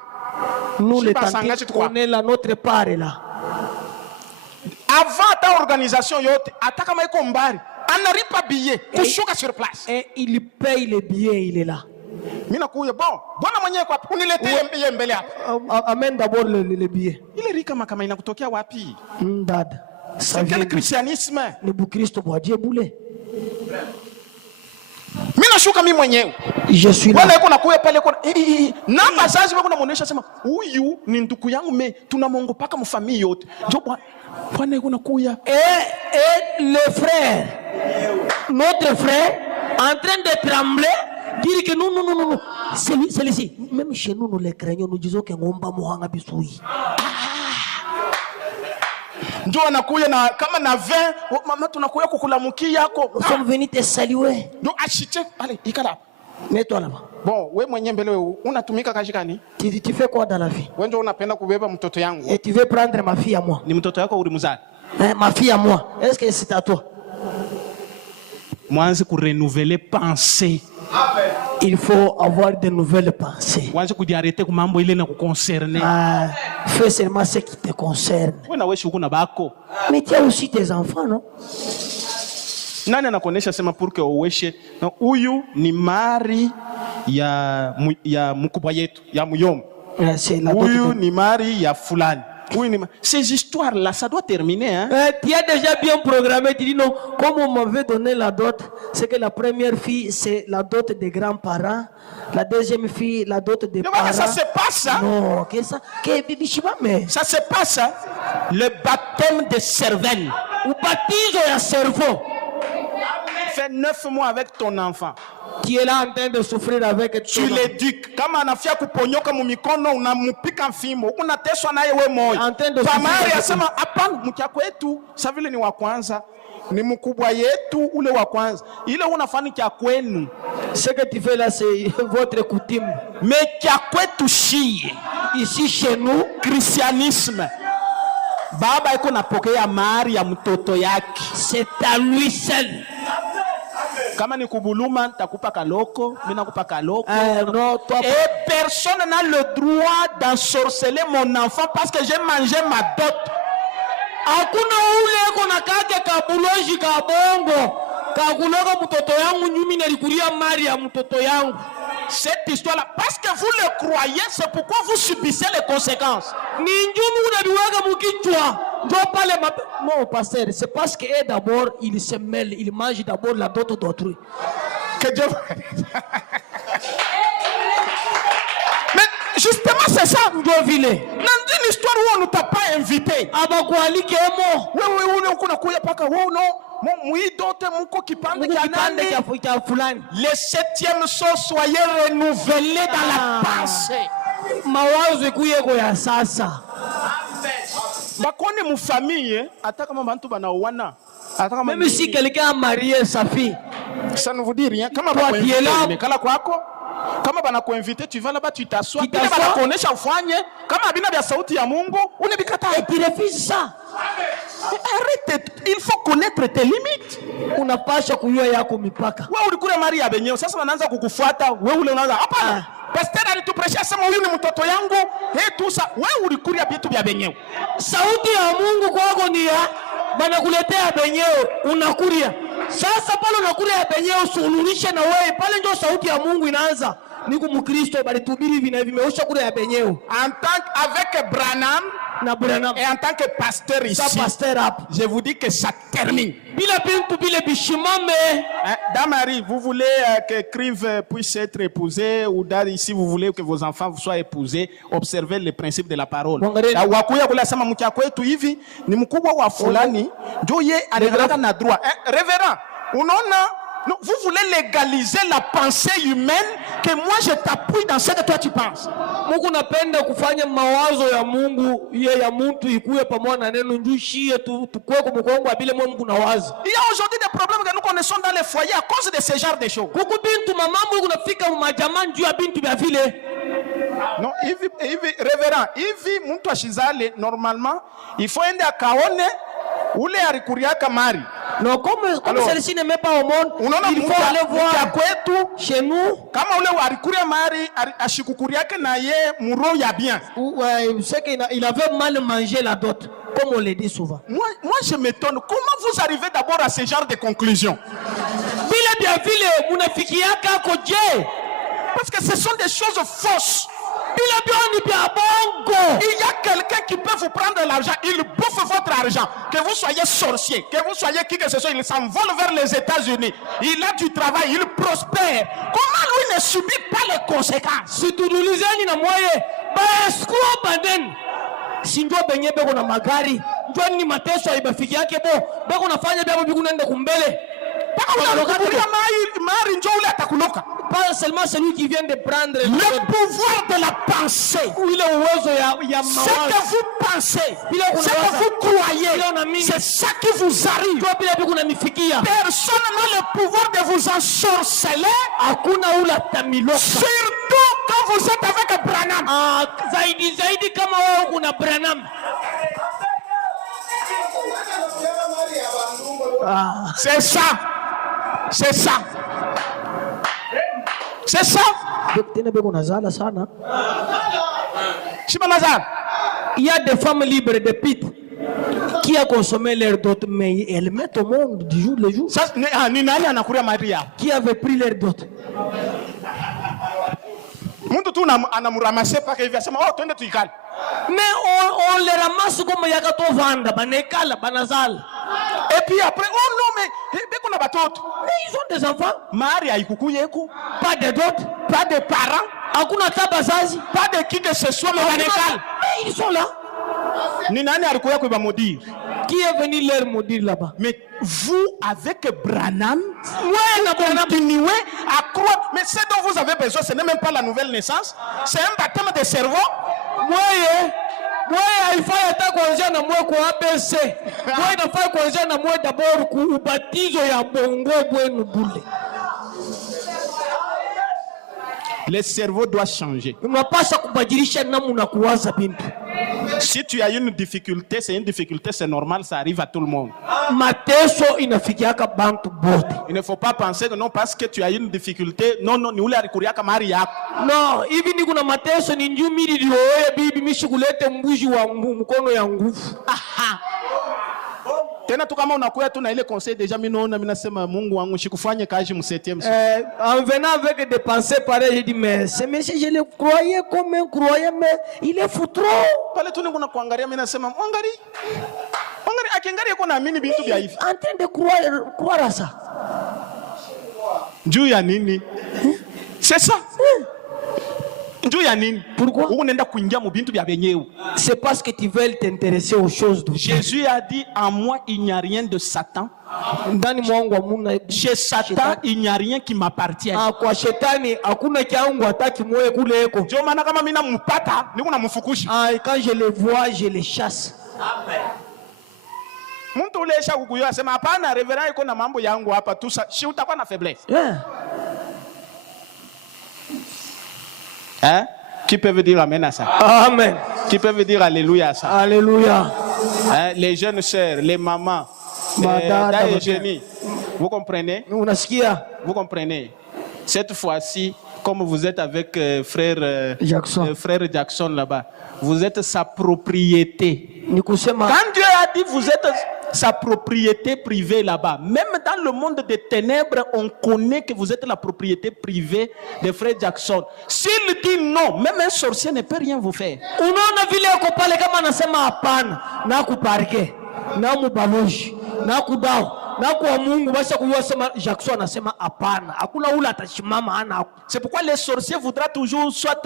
Nous les tantis, on est là notre part là. Avant ta organisation yote, hata kama iko mbali, analipa billet kushuka sur place. Et il paye le billet, il est là. Mimi nakuya bon, bwana mwenyewe kwa uniletee billet mbele hapa. Amène d'abord le billet. Ile rika kama inakutokea wapi? Dada. C'est quel christianisme? Ni Bukristo bwaje bule. Mimi nashuka mimi mwenyewe. Je suis là. Bwana yuko nakuya pale kwa na bazazi wako namuonesha sema huyu ni ndugu yangu me tunamongo paka mfamili yote. Ndio bwana yuko nakuya. Et le frère, notre frère en train de trembler dire que non. Celui-ci, même chez nous les craignons nous disons que ngomba muhanga bisui. Ndio anakuya na kama na 20 mama tunakuya kukulamukia yako. Nous sommes venus te saluer. Ndio ashite allez ikala. Mets-toi là-bas. Bon, wewe mwenyewe mbele wewe unatumika kazi gani? Tu fais quoi dans la vie? Wewe ndio unapenda kubeba mtoto yangu. Et tu veux prendre ma fille à moi? Ni mtoto yako ulimzaa? Ma fille à moi. Est-ce que c'est à toi? Mwanze ku renouveler pensée. Il faut avoir de nouvelles pensées. Mwanze kujiarete ku mambo ile na kuconcerner. Fais seulement ce qui te concerne. Wewe na wewe shuku na bako. Mais tu as aussi tes enfants, non? Nani anakuonesha sema purke uweshe na huyu ni mari ya mkubwa yetu ya muyombo. Huyu ni mari ya fulani. Ces histoires-là, ça doit terminer. Hein? Tu as déjà bien programmé. Tu dis non, comme on m'avait donné la dot, c'est que la première fille, c'est la dot des grands-parents. La deuxième fille, la dot des parents. Ça se passe, hein? Non, qu'est-ce que ça? Ça se passe, hein? Le baptême de cervelle. Ou baptise un cerveau. Fais 9 mois avec ton enfant. Tu es là en train de souffrir avec ton tu l'éduques. Kama anafia kuponyoka mumikono unamupika mfimo. Unateswa naye wewe moyo. Famari asema hapana mkia kwetu sasa vile ni wa kwanza. Ni mkubwa yetu ule wa kwanza. Ile unafanya kia kwenu. Ce que tu fais là c'est votre coutume. Mais kia kwetu shie. Ici chez nous christianisme. Baba iko napokea mari ya mtoto yake. C'est à lui seul. Kama ni kubuluma takupa kaloko, mimi nakupa kaloko. Non, toi. Et personne n'a le droit d'ensorceler mon enfant parce que j'ai mangé ma dot. Hakuna ule eko na kake kabuloji ka bongo kakuloga mtoto yangu nyumi nalikulia mali ya mtoto yangu. Cette histoire-là, parce que vous le croyez, c'est pourquoi vous subissez les conséquences. Ni njumi unabiwaga mukichwa ndio pale non pasteur, c'est parce que d'abord il se mêle, il mange d'abord la dot d'autrui. Que Dieu. Mais justement c'est ça. Ndio vile. Dans une histoire où on ne t'a pas invité. Abakualike mo. Wewe unakuja paka wono. Les 7e soir, soyez renouvelés dans la pensée. Mawazo kuyeko ya sasa. Bakone mu famille, ataka kama bantu banaoana. Même si quelqu'un a marié sa fille, ça ne vous dit rien. Kama kala kwako, kama banakuinviter, tu vas là-bas, tu t'assois, tu vas kuonesha ufanye, kama bina vya sauti ya Mungu, unabikata. Et tu refuses ça. Arrête, il faut connaître tes limites. Unapasha kujua yako mipaka. Wewe ulikuwa mari ya benyeo, sasa wanaanza kukufuata, wewe ule unaanza hapana. Pastor alitupreshia sema huyu ni mtoto yangu, tu sa wewe ulikuwa vitu vya benyeo. Sauti ya Mungu kwako ni ya banakuletea benyeo, unakulia. Sasa pale unakulia benyeo suluhisha na wewe, pale ndio sauti ya Mungu inaanza. Niko Mkristo bali tubiri vimeosha kule ya benyeo. En tant qu'avec Branham na Branham et en tant que pasteur ici, je vous dis que ça termine. Dame Marie, vous voulez que Crive puisse être épousé ou Dame ici vous voulez que vos enfants soient épousés, observez les principes de la parole. Wakuya kula sema mkia kwetu hivi ni mkubwa wa fulani ndio yeye anaangalia na droit. Révérend, unaona vous voulez légaliser la pensée humaine que moi je t'appuie dans ce que toi tu penses. Mungu napenda kufanya mawazo ya Mungu iye ya mtu ikuwe pamoja na neno njushie tukue kwa mkongo bila Mungu na wazi. Il y a aujourd'hui des problèmes que nous connaissons dans les foyers à cause de ce genre de choses. Kuku bintu mamambo kunafika majamaa njuu ya bintu vya vile. Non, hivi révérend, hivi mtu ashizale normalement il faut ende akaone ule alikuriaka mari. Non, comme celle-ci ne met pas au monde, il faut aller voir chez nous. Kama ule alikuria mari ashikukuriaka na ye muro ya bien. C'est qu'il avait mal mangé la dot, comme on le dit souvent. Moi je m'étonne, comment vous arrivez d'abord à ce genre de conclusion? Bila bien vile munafikiaka koje. Parce que ce sont des choses fausses. Il y a quelqu'un qui peut vous prendre l'argent, il bouffe votre argent, que vous soyez sorcier, que vous soyez qui que ce soit, il s'envole vers les États-Unis, il a du travail, il prospère. Comment lui ne subit pas les conséquences? Si tu nous lisez ni na moye, baeskuo baden. Sinjo benye beko na magari, njoo ni mateso ibafiki yake bo, beko nafanya beko bikunenda kumbele. Pas seulement celui qui vient de prendre le pouvoir de la pensée. Ce que vous pensez, ce que vous croyez, c'est ça qui vous arrive. Personne n'a le pouvoir de vous ensorceler. Surtout quand vous êtes avec Branham. C'est ça. C'est ça. C'est ça. Il y a des femmes libres de pite qui a consommé leur dot, mais elles mettent au monde du jour le jour. Qui avait pris leur dot. Mais on les ramasse comme yakato vanda, banekala, banazal. Et puis après, oh non, mais ils ont des enfants. Pas de dot, pas de parents, pas de qui que ce soit, mais ils sont là. Qui est venu leur maudire là-bas? Mais vous, avec Branham, continuez à croire. Mais ce dont vous avez besoin, ce n'est même pas la nouvelle naissance, c'est un baptême de cerveau. Moi, il faut être conscient de moi quoi ABC. Moi, il faut conscient de moi d'abord ku baptizo ya bongo bwenu bule. Le cerveau doit changer. Unapaswa kubadilisha namna kuwaza bintu. Si tu as une difficulté, c'est normal, ça arrive à tout le monde. Mateso inafikiaka bantu bote. Il ne faut pas penser que non, parce que tu as une difficulté, non, ni ule alikuriaka mari yako. No, hivi ni kuna mateso ni njumi nilioya bibi mishikulete mbuji wa mkono ya nguvu. Tena tu kama unakuya tu na ile conseil déjà mimi nasema Mungu wangu shikufanye kazi mu 7e. En venant avec des pensées pareilles, j'ai dit mais ce monsieur je le croyais comme un croyant mais il est fou trop. Pale tu niko na kuangalia mimi nasema Mwangari akiangalia yuko naamini vitu vya hivi. En train de croire à ça. Juu ya nini? C'est ça. Juu ya nini? Pourquoi? Unaenda kuingia mu bintu vya benyewe. C'est parce que tu veux t'intéresser aux choses de Dieu. Jésus a dit en moi il n'y a rien de Satan. Ndani mwangu hamuna. Chez Satan il n'y a rien qui m'appartient. Kwa shetani hakuna kiangu hata kimoja kule eko. Ndio maana kama mimi nampata niko namfukusha. Quand je les vois, je les chasse. Amen. Mtu ule esha kukuyo asema hapana reverend iko na mambo yangu hapa tu si utakuwa na faiblesse. Hein? Qui peut dire amen à ça? Amen. Qui peut dire alléluia à ça? Alléluia. Hein? Les jeunes sœurs, les mamans, les génies. Vous comprenez? Vous comprenez? Cette fois-ci, comme vous êtes avec frère Jackson là-bas, vous êtes sa propriété. Quand Dieu a dit vous êtes sa propriété privée là-bas, même dans le monde des ténèbres, on connaît que vous êtes la propriété privée de frère Jackson. S'il dit non, même un sorcier ne peut rien vous faire. Unaona vile uko pale kama anasema hapana, na kuparke, na mubaloji, na kudao, na kwa Mungu basi kujua sema Jackson anasema hapana. Hakuna ule atashimama ana. C'est pourquoi les sorciers voudraient toujours soit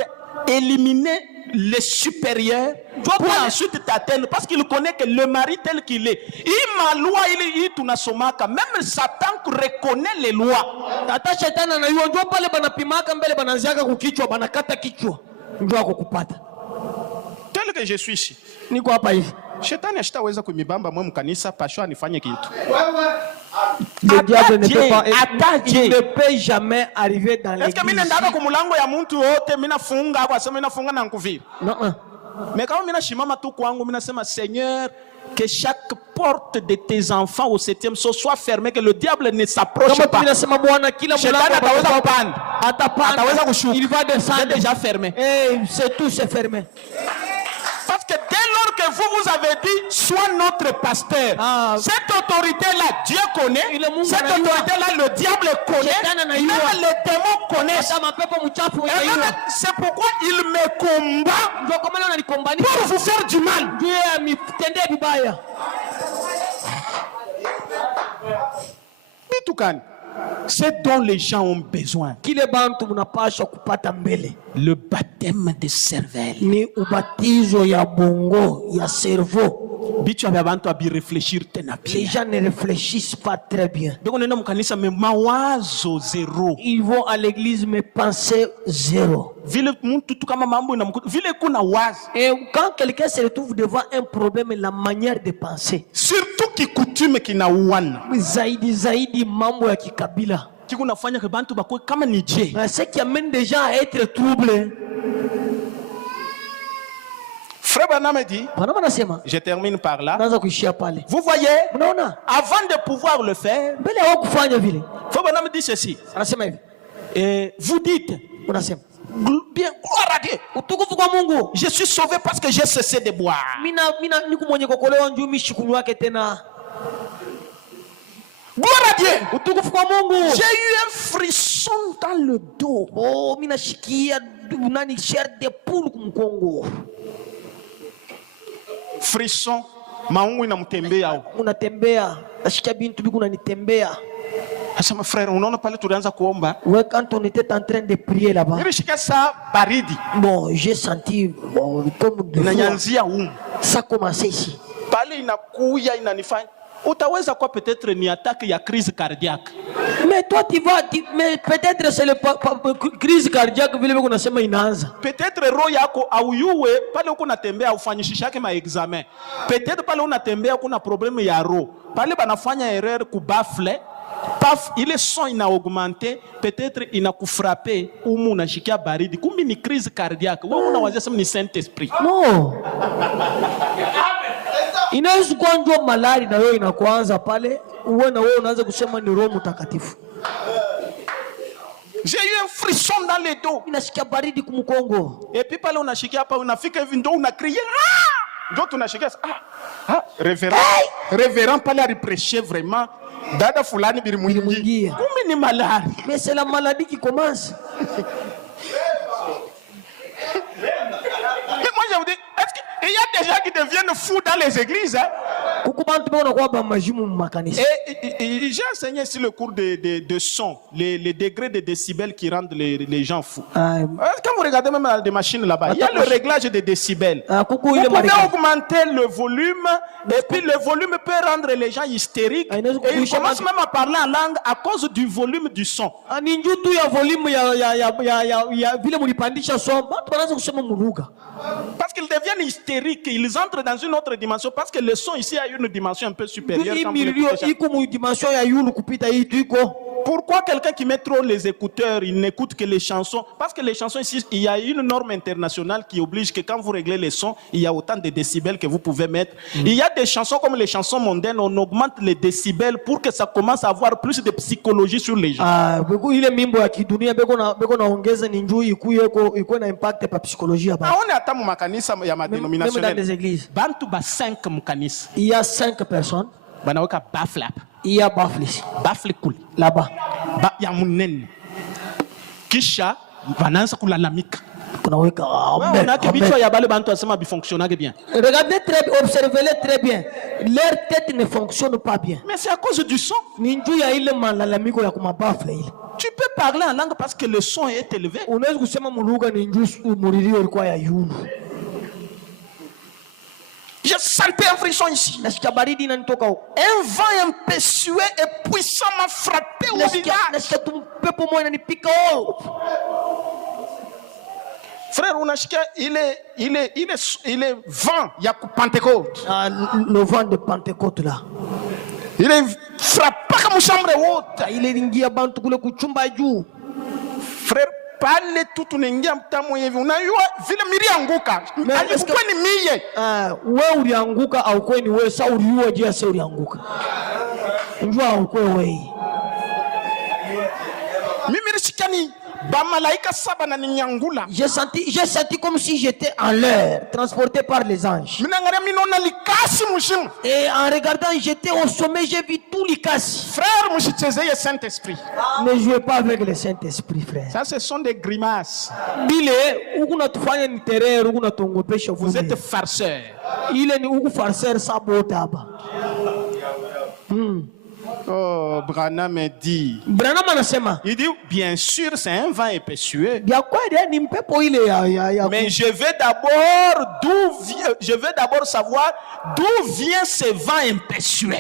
éliminer les supérieurs pour ensuite t'atteindre parce qu'il connaît que le mari tel qu'il est il loi il tunasomaka même Satan reconnaît les lois. Hata shetani anajua ndio pale banapimaka mbele banaanziaka kukichwa banakata kichwa ndio akukupata. Tel que je suis ici niko hapa hivi shetani ashitaweza kunibamba mwe mkanisa pasho anifanye kitu. Le diable ne peut jamais arriver dans l'église. Est-ce que mimi ndaenda kwa mlango ya mtu wote mimi nafunga kwa sababu nafunga na nkuviri? Non. Mais quand mimi nashimama tu kwangu mimi nasema Seigneur que chaque porte de tes enfants au 7e soit fermée, que le diable ne s'approche pas. Kama tunasema Bwana kila mlango ataweza kushuka. Il va descendre. C'est déjà fermé. C'est tout, c'est fermé. Parce que dès lors que vous avez dit sois notre pasteur, cette autorité-là, Dieu connaît. Cette autorité-là, le diable connaît. Même les démons connaissent. C'est pourquoi il me combat pour vous faire du mal. C'est dont les gens ont besoin. Le baptême de cervelle. Ni ubatizo ya bongo, ya cerveau. Les gens ne réfléchissent pas très bien. Ils vont à l'église mais penser zéro. Et quand quelqu'un se retrouve devant un problème, la manière de penser. Surtout qui coutume qui na wana. Zaidi mambo ya kikabila. Ce qui amène des gens à être troublés. Frère Branham dit, je termine par là. Vous voyez, avant de pouvoir le faire, Frère Branham dit ceci. Et vous dites, bien, gloire à Dieu. Je suis sauvé parce que j'ai cessé de boire. Gloire à Dieu. J'ai eu un frisson dans le dos. Frisson, maungu inamtembea. Unatembea, nasikia bintu biku unanitembea. Sasa frère, unaona pale tulianza kuomba. Ouais, quand on était en train de prier là-bas. Nilishika saa baridi. Bon, j'ai senti comme de inanyanzia humu. Ça commençait ici. Pale inakuya inanifanya. Utaweza kwa peut-être ni attaque ya crise cardiaque. Mais toi tu vas mais peut-être c'est le crise cardiaque vile vile unasema inaanza. Peut-être roho yako au yuwe pale uko unatembea ufanyishishake ma examen. Peut-être pale unatembea kuna problème ya roho. Pale banafanya erreur ku bafle paf, ile son ina augmenté, peut-être ina kufrape umu unashikia baridi, kumbi ni crise cardiaque. Wewe unawazia sema ni Saint-Esprit. No. Inaweza kuwa ndio malari na wewe inakuanza pale, uwe na wewe unaanza kusema ni Roho Mtakatifu. J'ai eu un frisson dans le dos. Inashikia baridi kumkongo. Et puis pale unashikia hapa unafika hivi ndio unacrier. Ndio tunashikia révérend pale aliprêcher vraiment. Dada fulani bilimwingia. Kumbe ni malari. Mais c'est la maladie qui commence. Mais moi je vous dis, est-ce qu'il y a des gens qui deviennent fous dans les églises, hein? Et j'ai enseigné sur le cours de son, les degrés de décibels qui rendent les gens fous. Quand vous regardez même des machines là-bas, il y a le réglage des décibels. Vous pouvez augmenter le volume, et puis le volume peut rendre les gens hystériques. Et ils commencent même à parler en langue à cause du volume du son. Parce qu'ils deviennent hystériques, ils entrent dans une autre dimension, parce que le son ici a une dimension un peu supérieure. Pourquoi quelqu'un qui met trop les écouteurs, il n'écoute que les chansons? Parce que les chansons ici, il y a une norme internationale qui oblige que quand vous réglez les sons, il y a autant de décibels que vous pouvez mettre. Il y a des chansons comme les chansons mondaines, on augmente les décibels pour que ça commence à avoir plus de psychologie sur les gens. On est même dans des églises. Il y a 5 personnes. Il y a Baflis. Là-bas. Kisha bananza kulalamika. Regardez très bien, observez-les très bien. Leur tête ne fonctionne pas bien. Mais c'est à cause du son. Tu peux parler en langue parce que le son est élevé. Je sentais un frisson ici. Un vent impétueux et puissant m'a frappé au visage. Frère, il est vent, il y a Pentecôte. Le vent de Pentecôte là. Il est frappé comme chambre haute. Il est ringia bantu kule kuchumba juu. Frère, pale tu tunaingia mtamu hivi. Unajua vile miri anguka. Alikuwa ni mie. Wewe ulianguka au kwani wewe sasa uliua je sasa ulianguka. Unjua au kwani wewe. Mimi nishikani J'ai senti comme si j'étais en l'air, transporté par les anges. Et en regardant, j'étais au sommet, j'ai vu tous les casses. Frère, Saint-Esprit. Ne jouez pas avec le Saint-Esprit, frère. Ça, ce sont des grimaces. Vous êtes farceur. Il est un farceur sabotable. Oh, Branham dit. Il dit, bien sûr, c'est un vent impétueux. Mais je vais d'abord savoir d'où vient ce vent impétueux.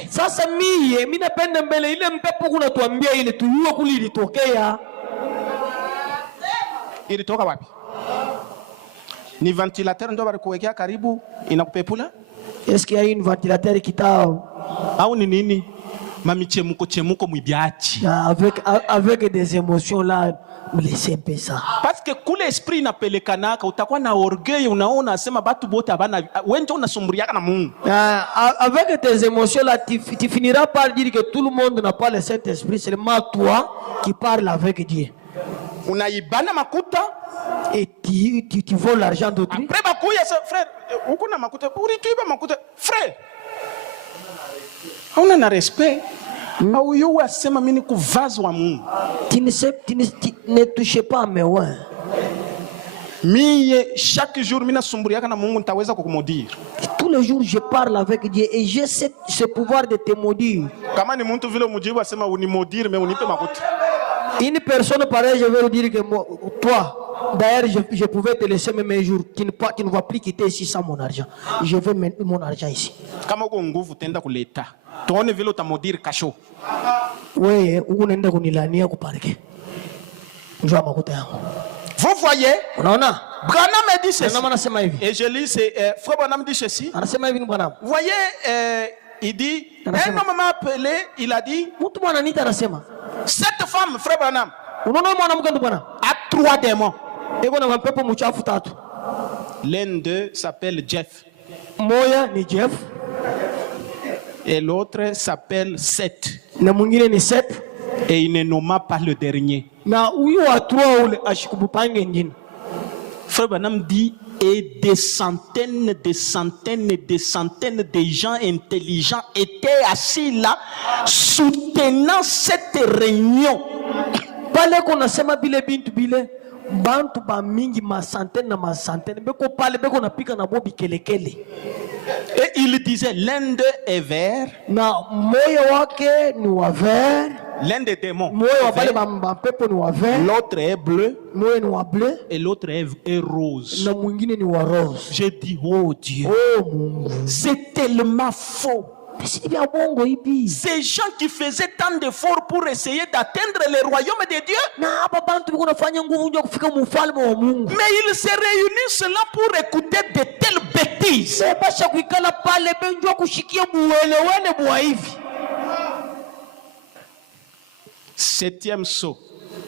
Il toka wapi? Ni ventilateur ndo barikuwekea karibu inakupepula? Est-ce qu'il y a une ventilateur qui t'a au ni nini? Avec des émotions là, laissez un peu ça. Parce que kule esprit inapelekanaka utakuwa na orgueil, unaona sema batu bote abana wewe ndio unasumbuliaka na Mungu. Avec tes émotions là, tu finiras par dire que tout le monde n'a pas le Saint-Esprit, c'est seulement toi qui parles avec Dieu. Unaibana makuta et tu voles l'argent d'autrui. Après bakuya frère, uko na makuta, ulituiba makuta frère. On a respect. Tu ne touches pas à mes oins. Chaque jour, tous les jours, je parle avec Dieu et j'ai ce pouvoir de te maudire. Une personne pareille, je vais lui dire que toi, d'ailleurs, je pouvais te laisser même un jour. Tu ne vas plus quitter ici sans mon argent. Je veux mettre mon argent ici. Oui, vous voyez, Branham dit ceci. Et je lis, frère Branham dit ceci. Vous voyez, il dit, un homme m'a appelé, il a dit, mtu mwananiita anasema, cette femme, frère Branham, unaona mwanamke ndo bwana a 3 démons. iko na mapepo mchafu 3. L'un d'eux s'appelle Jeff. Moya ni Jeff Et l'autre s'appelle Seth. na mwingine ni Seth, Et il ne nomma pas le dernier. na huyu wa 3 ule ashikubupange ngine. Frère Branham dit, et des centaines de gens intelligents étaient assis là, soutenant cette réunion. Pale kuna sema bile bintu bile bantu ba mingi masantene na masantene beko pale beko napika na bobi kelekele. Et il disait, l'un d'eux est vert, Na moyo wake ni wa vert, l'un des démons, moyo wa est pale vert, ba pepo ni wa vert, l'autre est bleu moyo ni wa bleu et l'autre est rose. na mwingine ni wa rose. J'ai dit, oh Dieu, Oh Mungu, c'est tellement faux. si bia bongo hivi. Ces gens qui faisaient tant d'efforts pour essayer d'atteindre le royaume de Dieu, Na hapa bantu biko nafanya nguvu ndio kufika mfalme wa Mungu. mais ils se réunissent là pour écouter de telles bêtises. Sebasha kuikala pale benjwa kushikia buelewene bwa hivi. 7e saut.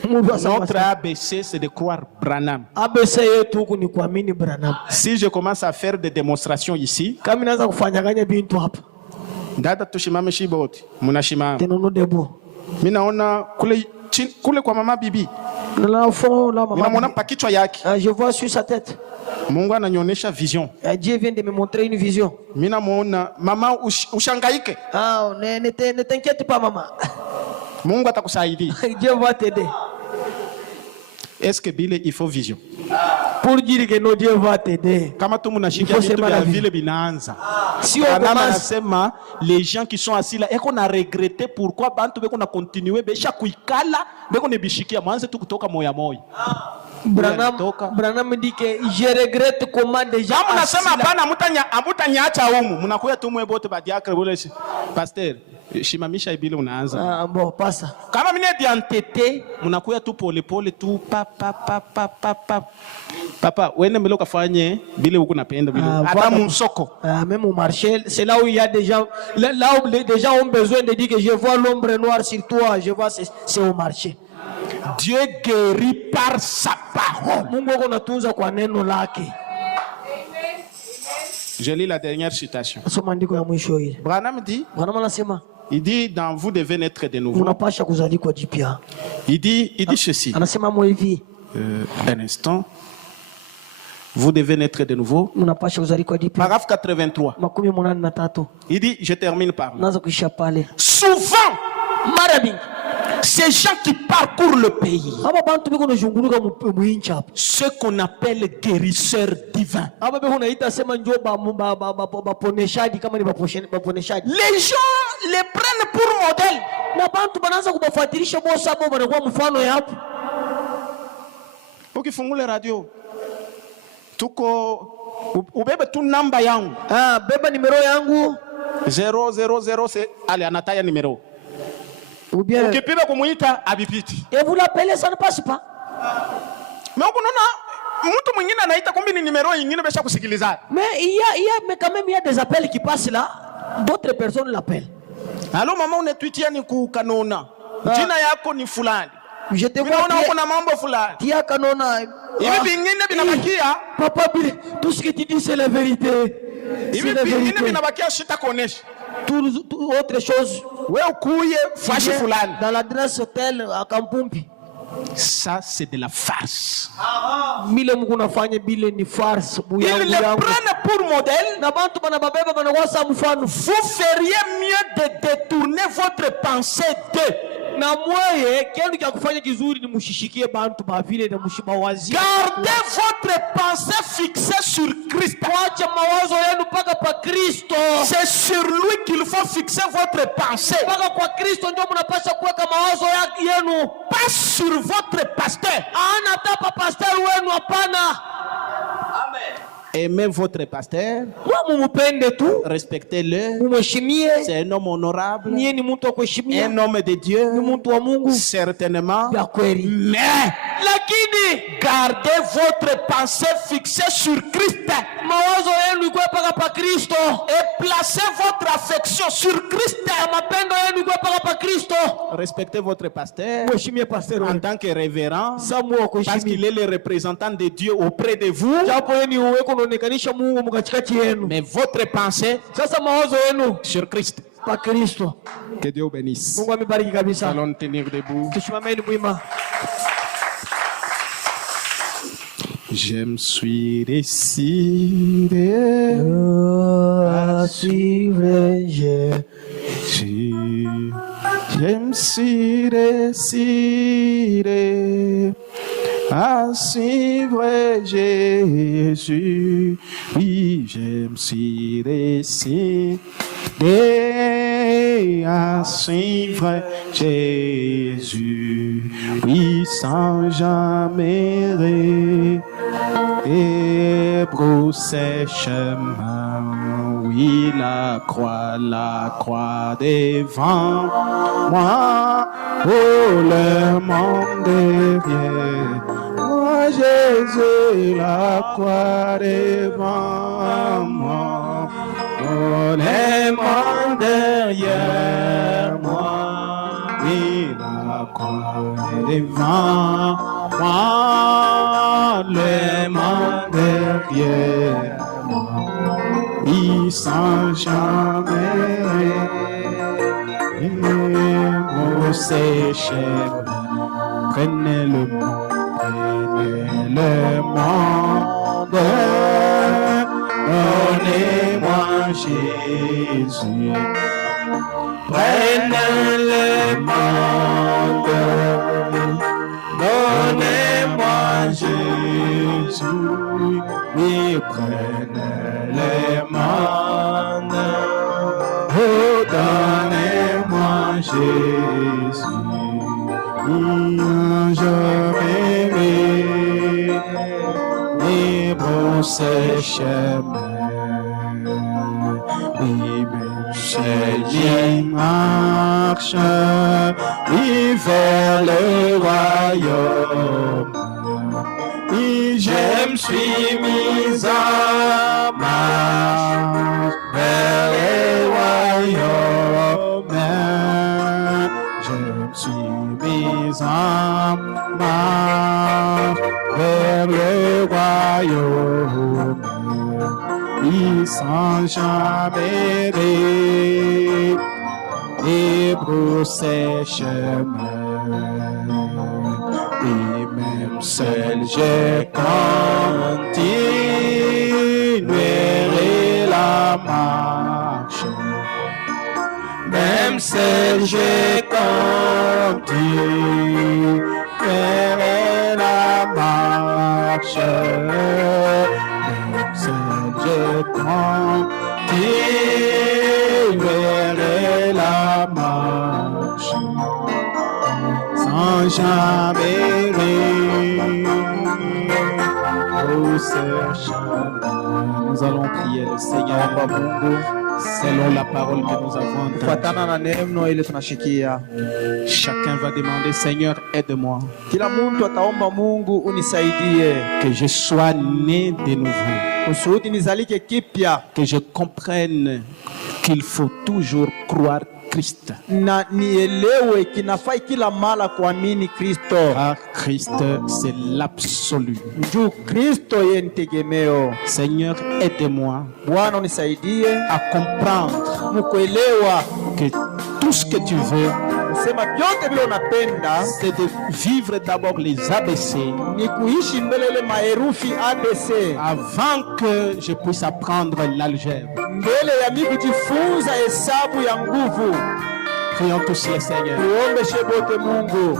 Mungu asema Notre ABC, c'est de croire Branham. ABC yetu huku ni kuamini Branham. Si je commence à faire des démonstrations ici, Kama naanza kufanyaganya bintu hapa. dada tushimame shiboti, munashimama. Tenono debo. Mimi naona kule kwa mama bibi. Na la fond la Mimi naona maman. pa kichwa yake. Je vois sur sa tête. Mungu ananionyesha vision. Dieu vient de me montrer une vision. Mimi namuona mama ushangaike. Ah, ne t'inquiète pas maman. Mungu atakusaidia. Dieu va t'aider. Est-ce que bile il faut vision? Pour dire que non, Dieu va t'aider. Kama tu munashikia Il faut vitu sema vya la vie. vile binaanza. Si on Branham commence, anasema les gens qui sont assis là, eko na regretter pourquoi bantu beko na continuer besha kuikala beko ne bishikia mwanze tu kutoka moya moya. Branham dit que je regrette comment des gens. Kama nasema hapana amutanyaacha humu, mnakuya tu mwe bote badiakre bole pasteur. Shimamisha ibile unaanza. Ah bon, passa. Kama mine di entete, mnakuya tu pole pole tu papa, wende mbele ukafanye bile huko napenda bile. Hata msoko. Même au marché, c'est là où il y a des gens, là où des gens ont besoin de dire que je vois l'ombre noire sur toi, je vois c'est au marché. Dieu guérit par sa parole. Mungu anatunza kwa neno lake. Je lis la dernière citation. Soma andiko ya mwisho ile. Branham dit, Branham anasema, il dit dans vous devez naître de nouveau. unapasha kuzalikwa jipya. Il dit ceci. Anasema mo hivi, Un instant. Vous devez naître de nouveau. unapasha kuzalikwa jipya. Paragraphe 83. 83. Il dit, je termine par là. Naanza kuisha pale. Souvent, Mara mingi ces gens qui parcourent le pays, hapa bantu biko nazunguruka mwinchi hapa. ce qu'on appelle guérisseurs divins, Hapa biko naita sema njoo baponeshaji kama ni baponeshaji. les gens les prennent pour modèle. Na bantu banaanza kubafuatilisha bosa hapo banakuwa mfano ya hapo. Ukifungula radio, tuko ubebe tu namba yangu. Beba numero yangu 000 ale anataya numero. ou bien Ukipiga kumuita abipiti. et vous l'appelez, ça ne passe pas. Mais unaona mtu mwingine anaita kumbe ni numero nyingine besha kusikiliza. Mais mais quand même il y a des appels qui passent là, d'autres personnes l'appellent. Halo mama unetwitia ni kukanona. Jina yako ni fulani. Je te Mimi vois naona uko na mambo fulani. Tia kanona. Hivi vingine vinabakia. Papa, tout ce que tu dis c'est la vérité. Hivi vingine vinabakia shita kuonesha. Tout autre chose. Wewe ukuye fashi fulani. Dans l'adresse hôtel à Kampumpi. Ça c'est de la farce. Mile Mungu nafanya bile ni farce. Ils les prennent pour modèle. Na bantu banababeba banakuwa sa mfano. Vous feriez mieux de détourner votre pensée d'eux. Na mwaye kitu cha kufanya kizuri ni mushishikie bantu ba vile na mushiba wazi. Gardez votre pensée fixée sur Christ. Wacha mawazo yenu paka pa Kristo. C'est sur lui qu'il faut fixer votre pensée. Paka kwa Kristo ndio mnapaswa kuweka mawazo yenu. Pas sur votre pasteur. Ana tapa pastor wenu hapana. Amen. Aimez votre pasteur. Mumupende tu. Respectez-le. Mumheshimie. C'est un homme honorable. Niye ni mtu wa kuheshimia. Un homme de Dieu. Ni mtu wa Mungu. Certainement. Ya kweli. Mais lakini gardez votre pensée fixée sur Christ. mawazo yenu ikuwe paka pa Kristo, Et placez votre affection sur Christ. na mapendo yenu ikuwe paka pa Kristo. Respectez votre pasteur Mheshimie pastor en wenu tant que révérend, samu wa parce kuheshimia, qu'il est le représentant de Dieu auprès de vous. japo yeni uweko unaonekanisha Mungu mkatikati yenu. Mais votre pensée Sasa mawazo yenu sur Christ. pa Kristo. Que Dieu bénisse. Mungu amebariki kabisa. Allons nous tenir debout. Tusimameni mwima. Je me suis décidé À suivre Je me suis décidé à suivre Jésus. Oui, je me suis décidé à suivre Jésus. Oui, sans jamais débrousser chemin. Oui, la croix devant moi, oh le monde derrière. Moi, Jésus, la croix devant moi, oh le monde derrière moi. Oui, la croix devant moi, le monde derrière moi. Oui, sans jamais brousser chemin. Prenez le monde, donnez-moi Jésus. Prenez le monde, donnez-moi Jésus. Oui, prenez le monde, oh, donnez-moi Jésus. Je m'aimais, et brousser chemin. Oui, même si j'y marche, oui, vers le royaume. Oui, je me suis mis en marche vers le royaume. Je me suis mis en marche vers le royaume. Oui, sans jamais débrousser chemin. Et même seul je continuerai la marche. Même seul je continuerai la marche. Même seul je continuerai la marche. Sans jamais brousser chemin. Nous allons prier le Seigneur selon la parole que nous avons entendue. Kufuatana na neno ile tunashikia. Chacun va demander, Seigneur, aide-moi. Kila mtu ataomba Mungu unisaidie. Que je sois né de nouveau. Kusudi nizalike kipya. Que je comprenne qu'il faut toujours croire Christ. Na nielewe kinafai kila mara kuamini Kristo. Car Christ, c'est l'absolu. Juu Kristo yeye ni tegemeo. Seigneur, aide-moi Bwana unisaidie à comprendre mkuelewa que tout ce que tu veux, sema vyote vile unapenda c'est de vivre d'abord les ABC ni kuishi mbele ile maherufi ABC avant que je puisse apprendre l'algèbre. mbele ya mimi kujifunza hesabu ya nguvu. Prions tous le Seigneur. Tuombe shebote Mungu.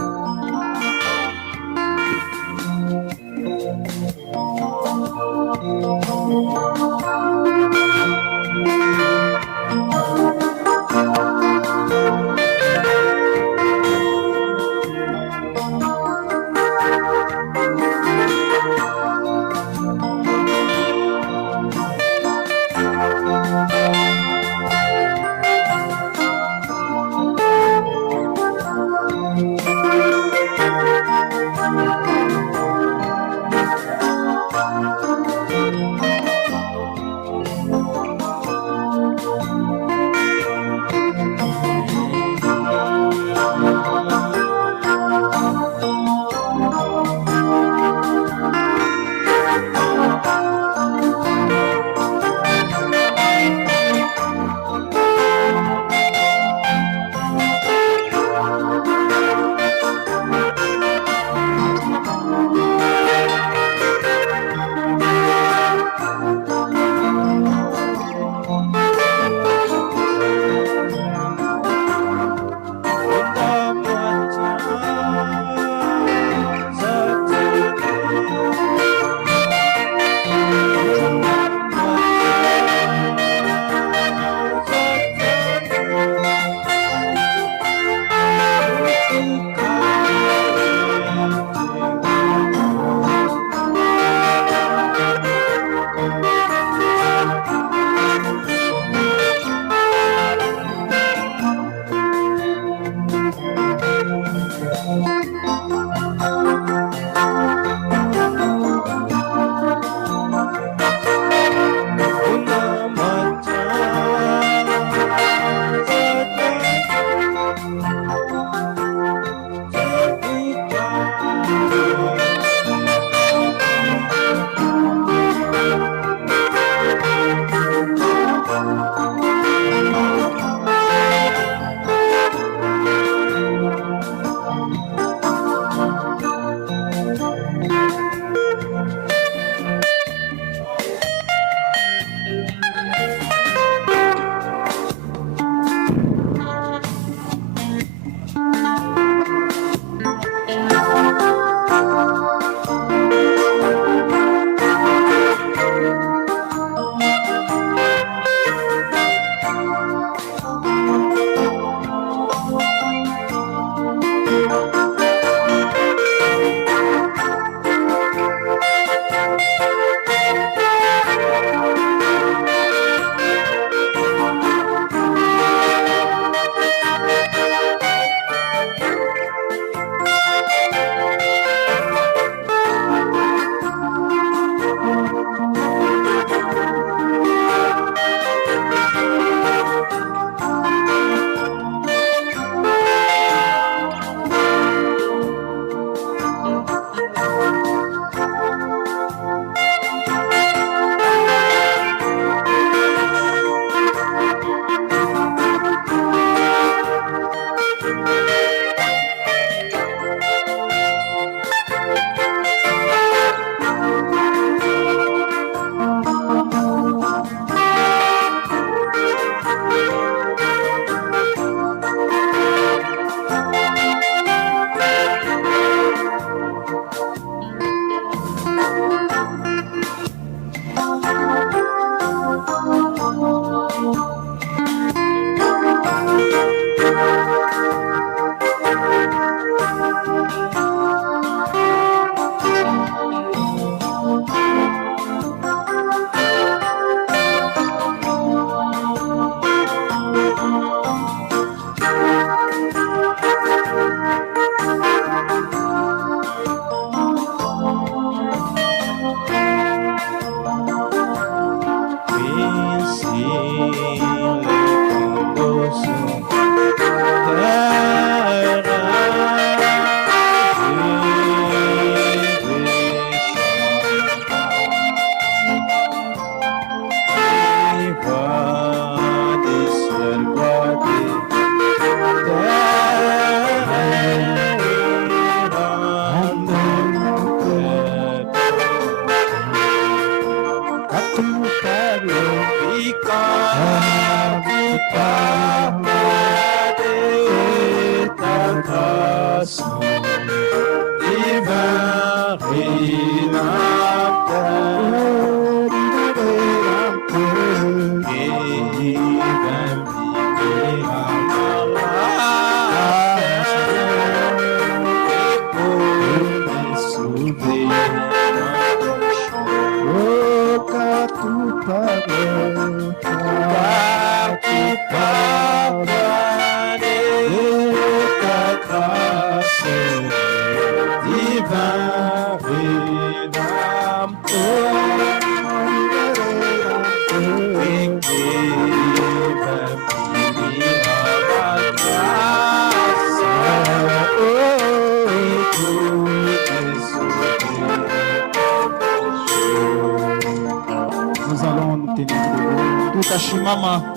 Tutashimama.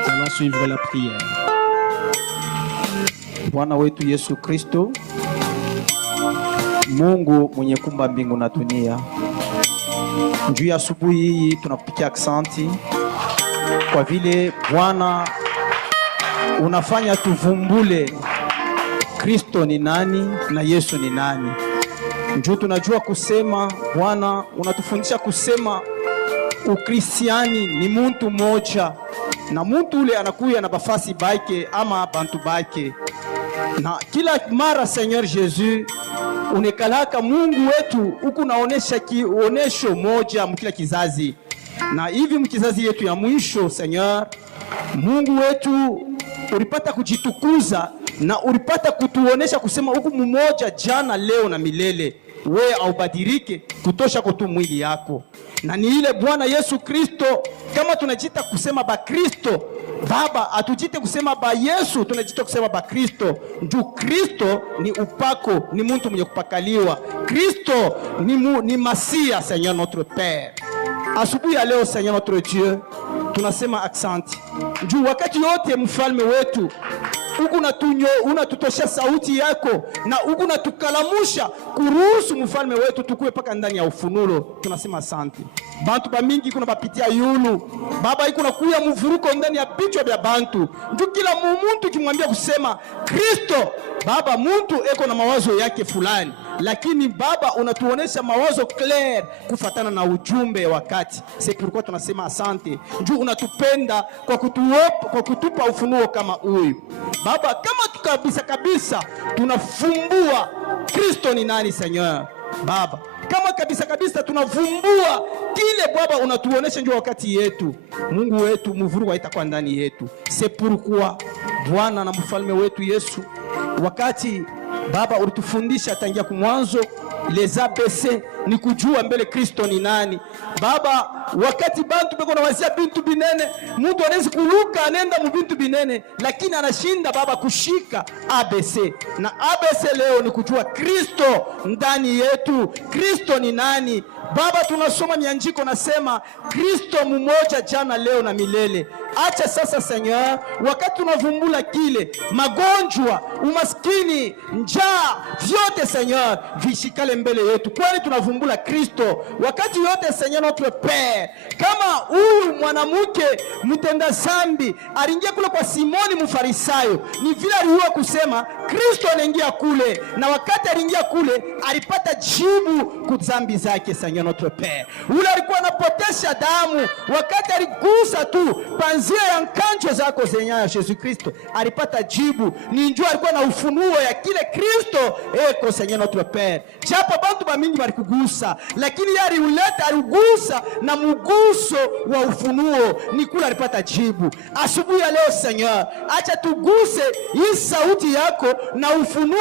Nous allons suivre la prière. Bwana wetu Yesu Kristo, Mungu mwenye kumba mbingu na dunia, juu ya asubuhi hii tunakupigia aksanti kwa vile Bwana unafanya tuvumbule Kristo ni nani na Yesu ni nani. Njoo tunajua kusema Bwana unatufundisha kusema Ukristiani ni muntu moja, na muntu ule anakuya na bafasi bake ama bantu bake, na kila mara Seigneur Jesus unekalaka Mungu wetu huku naonesha kionesho moja mkila kizazi, na hivi mkizazi yetu ya mwisho Seigneur Mungu wetu ulipata kujitukuza na ulipata kutuonesha kusema huku mmoja jana leo na milele, we aubadilike kutosha kutu mwili yako, na ni ile Bwana Yesu Kristo. Kama tunajita kusema ba Kristo Baba, atujite kusema ba Yesu, tunajita kusema ba Kristo. Njoo Kristo ni upako, ni muntu mwenye kupakaliwa. Kristo ni Masia, Seigneur notre Père. Asubuhi ya leo Seigneur notre Dieu tunasema aksanti. Njoo wakati yote mfalme wetu huku unatutosha sauti yako, na huku unatukalamusha kuruhusu mfalme wetu tukue paka ndani ya ufunulo. Tunasema asante. Bantu ba mingi kuna bapitia yulu Baba, iko nakuya mvuruko ndani ya bichwa vya bantu. Ndio kila muntu kimwambia kusema Kristo Baba, muntu eko na mawazo yake fulani, lakini Baba unatuonesha mawazo clear kufatana na ujumbe wakati. C'est pourquoi tunasema asante. Njoo unatupenda kwa kutupa ufunuo kama huyu Baba, kama kabisa tunafumbua Kristo ni nani Seigneur Baba, kama kabisa tunavumbua kile Baba unatuonesha njoo wakati yetu. Mungu wetu mvuruko itakuwa ndani yetu. C'est pourquoi Bwana na mfalme wetu Yesu, wakati Baba ulitufundisha tangia kumwanzo les ABC ni kujua mbele Kristo ni nani Baba. Wakati bantu beko na wazia bintu binene, mtu anaweza kuluka anenda mu bintu binene, lakini anashinda Baba kushika ABC, na ABC leo ni kujua Kristo ndani yetu. Kristo ni nani Baba? Tunasoma mianjiko nasema Kristo mmoja jana leo na milele. Acha sasa Seigneur, wakati tunavumbula kile magonjwa, umaskini, njaa, vyote Seigneur vishikale mbele yetu, kwani tunavumbula Kristo wakati yote Seigneur notre Père. Kama huyu mwanamke mtenda zambi aliingia kule kwa Simoni mfarisayo, ni vile aliua kusema Kristo anaingia kule, na wakati aliingia kule alipata jibu kwa dhambi zake Seigneur notre Père. Ule alikuwa anapotesha damu, wakati aligusa tu panzia ya nkanjo zako Seigneur Yesu Kristo alipata jibu. Ni njoo alikuwa na ufunuo ya kile Kristo eko Seigneur notre Père. Japo bantu ba mingi walikugusa, lakini yari uleta aligusa na muguso wa ufunuo, ni kula alipata jibu. Asubuhi ya leo Seigneur, acha tuguse hii sauti yako na ufunuo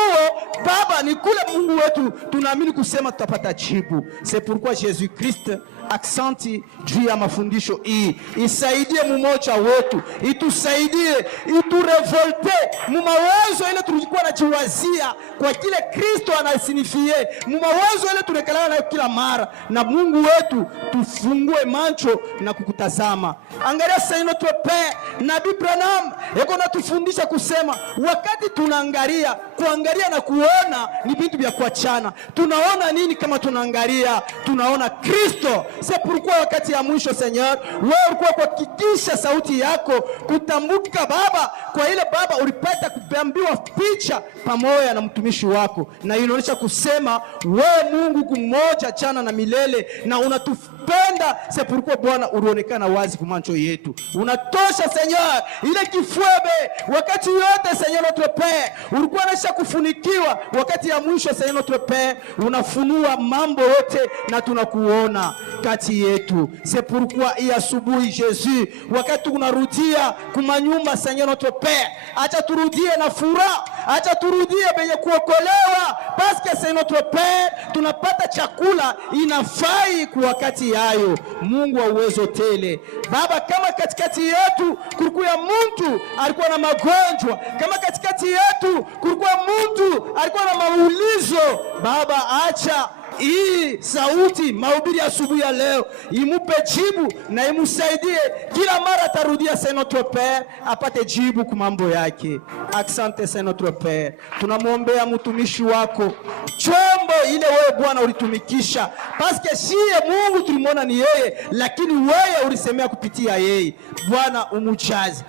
Baba, ni kule Mungu wetu tunaamini kusema tutapata jibu. C'est pourquoi Jésus Christ aksanti juu ya mafundisho hii. Isaidie mmoja wetu, itusaidie, iturevolte mumawazo ile tulikuwa najiwazia kwa kile Kristo anasinifie, mumawazo ile tunekalana na kila mara. Na Mungu wetu tufungue tufungue macho na kukutazama. Angalia sasa notre Père, Nabii Branham yako natufundisha kusema wakati tunaangalia, kuangalia na kuona ni vitu vya kuachana. Tunaona nini kama tunaangalia? Tunaona Kristo. C'est pourquoi wakati ya mwisho Seigneur, wewe ulikuwa kuhakikisha sauti yako kutambuka Baba, kwa ile Baba ulipata kuambiwa picha pamoja na mtumishi wako, na inaonyesha kusema wewe Mungu kumoja jana na milele, na unatupenda. C'est pourquoi Bwana ulionekana wazi kwa macho yetu. Unatosha Seigneur, ile kifwebe wakati yote Seigneur notre Père ulikuwa unasha kufunikiwa, wakati ya mwisho Seigneur notre Père unafunua mambo yote na tunakuona kati yetu. C'est pourquoi hii asubuhi Jésus, wakati unarudia kumanyumba Seigneur notre Père, acha turudie na furaha, acha turudie benye kuokolewa, parce que Seigneur notre Père tunapata chakula inafai kwa wakati yayo. Mungu wa uwezo tele Baba, kama katikati yetu kulikuwa mtu alikuwa na magonjwa, kama katikati yetu kulikuwa mtu alikuwa na maulizo, Baba acha hii sauti mahubiri asubuhi ya leo imupe jibu na imsaidie kila mara tarudia Saint notre Père apate jibu kwa mambo yake. Asante Saint notre Père, tunamwombea mtumishi wako, chombo ile wewe Bwana ulitumikisha, paske siye Mungu tulimwona ni yeye, lakini wewe ulisemea kupitia yeye. Bwana umujaze,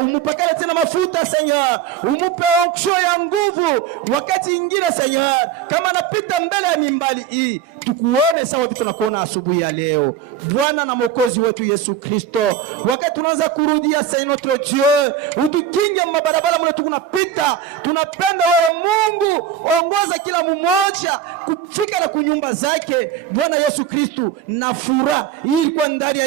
umupakele tena mafuta Seigneur, umupe onksho ya nguvu wakati ingine Seigneur, kama napita mbele ya mimbali hii tukuone sawa vitu nakuona asubuhi ya leo. Bwana na Mwokozi wetu Yesu Kristo, wakati tunaanza kurudia Seigneur notre Dieu, utukinge mabarabara mle tukunapita, tunapenda wewe Mungu, ongoza kila mmoja kufika na kunyumba zake Bwana Yesu Kristo, na furaha hii kwa ndani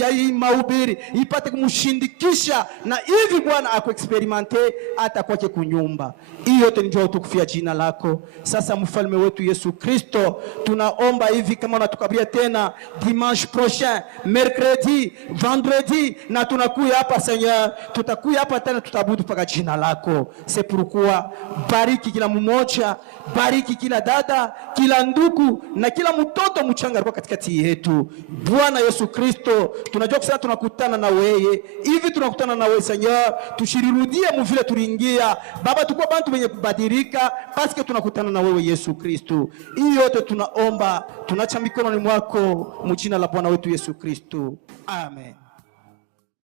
ya hii mahubiri ipate kumshindikisha, na hivi Bwana akuexperimente hata kwake kunyumba. Hiyo yote njoo tukufia jina lako. Sasa mfalme wetu Yesu Kristo, tunaomba hivi kama unatukabia tena dimanche prochain, mercredi, vendredi, na tunakuya hapa Seigneur, tutakuya hapa tena tutabudu paka jina lako. C'est pourquoi bariki kila mmoja, bariki kila dada, kila ndugu na kila mtoto mchanga alikuwa katikati yetu. Bwana Yesu Kristo, tunajua kusema tunakutana na wewe. Hivi tunakutana na wewe Seigneur, tushirudie mvile tuliingia. Baba, tukua bantu wenye kubadilika paske tunakutana na wewe Yesu Kristo. Hii yote tunaomba, tunacha mikononi mwako, mjina la Bwana wetu Yesu Kristo. Amen.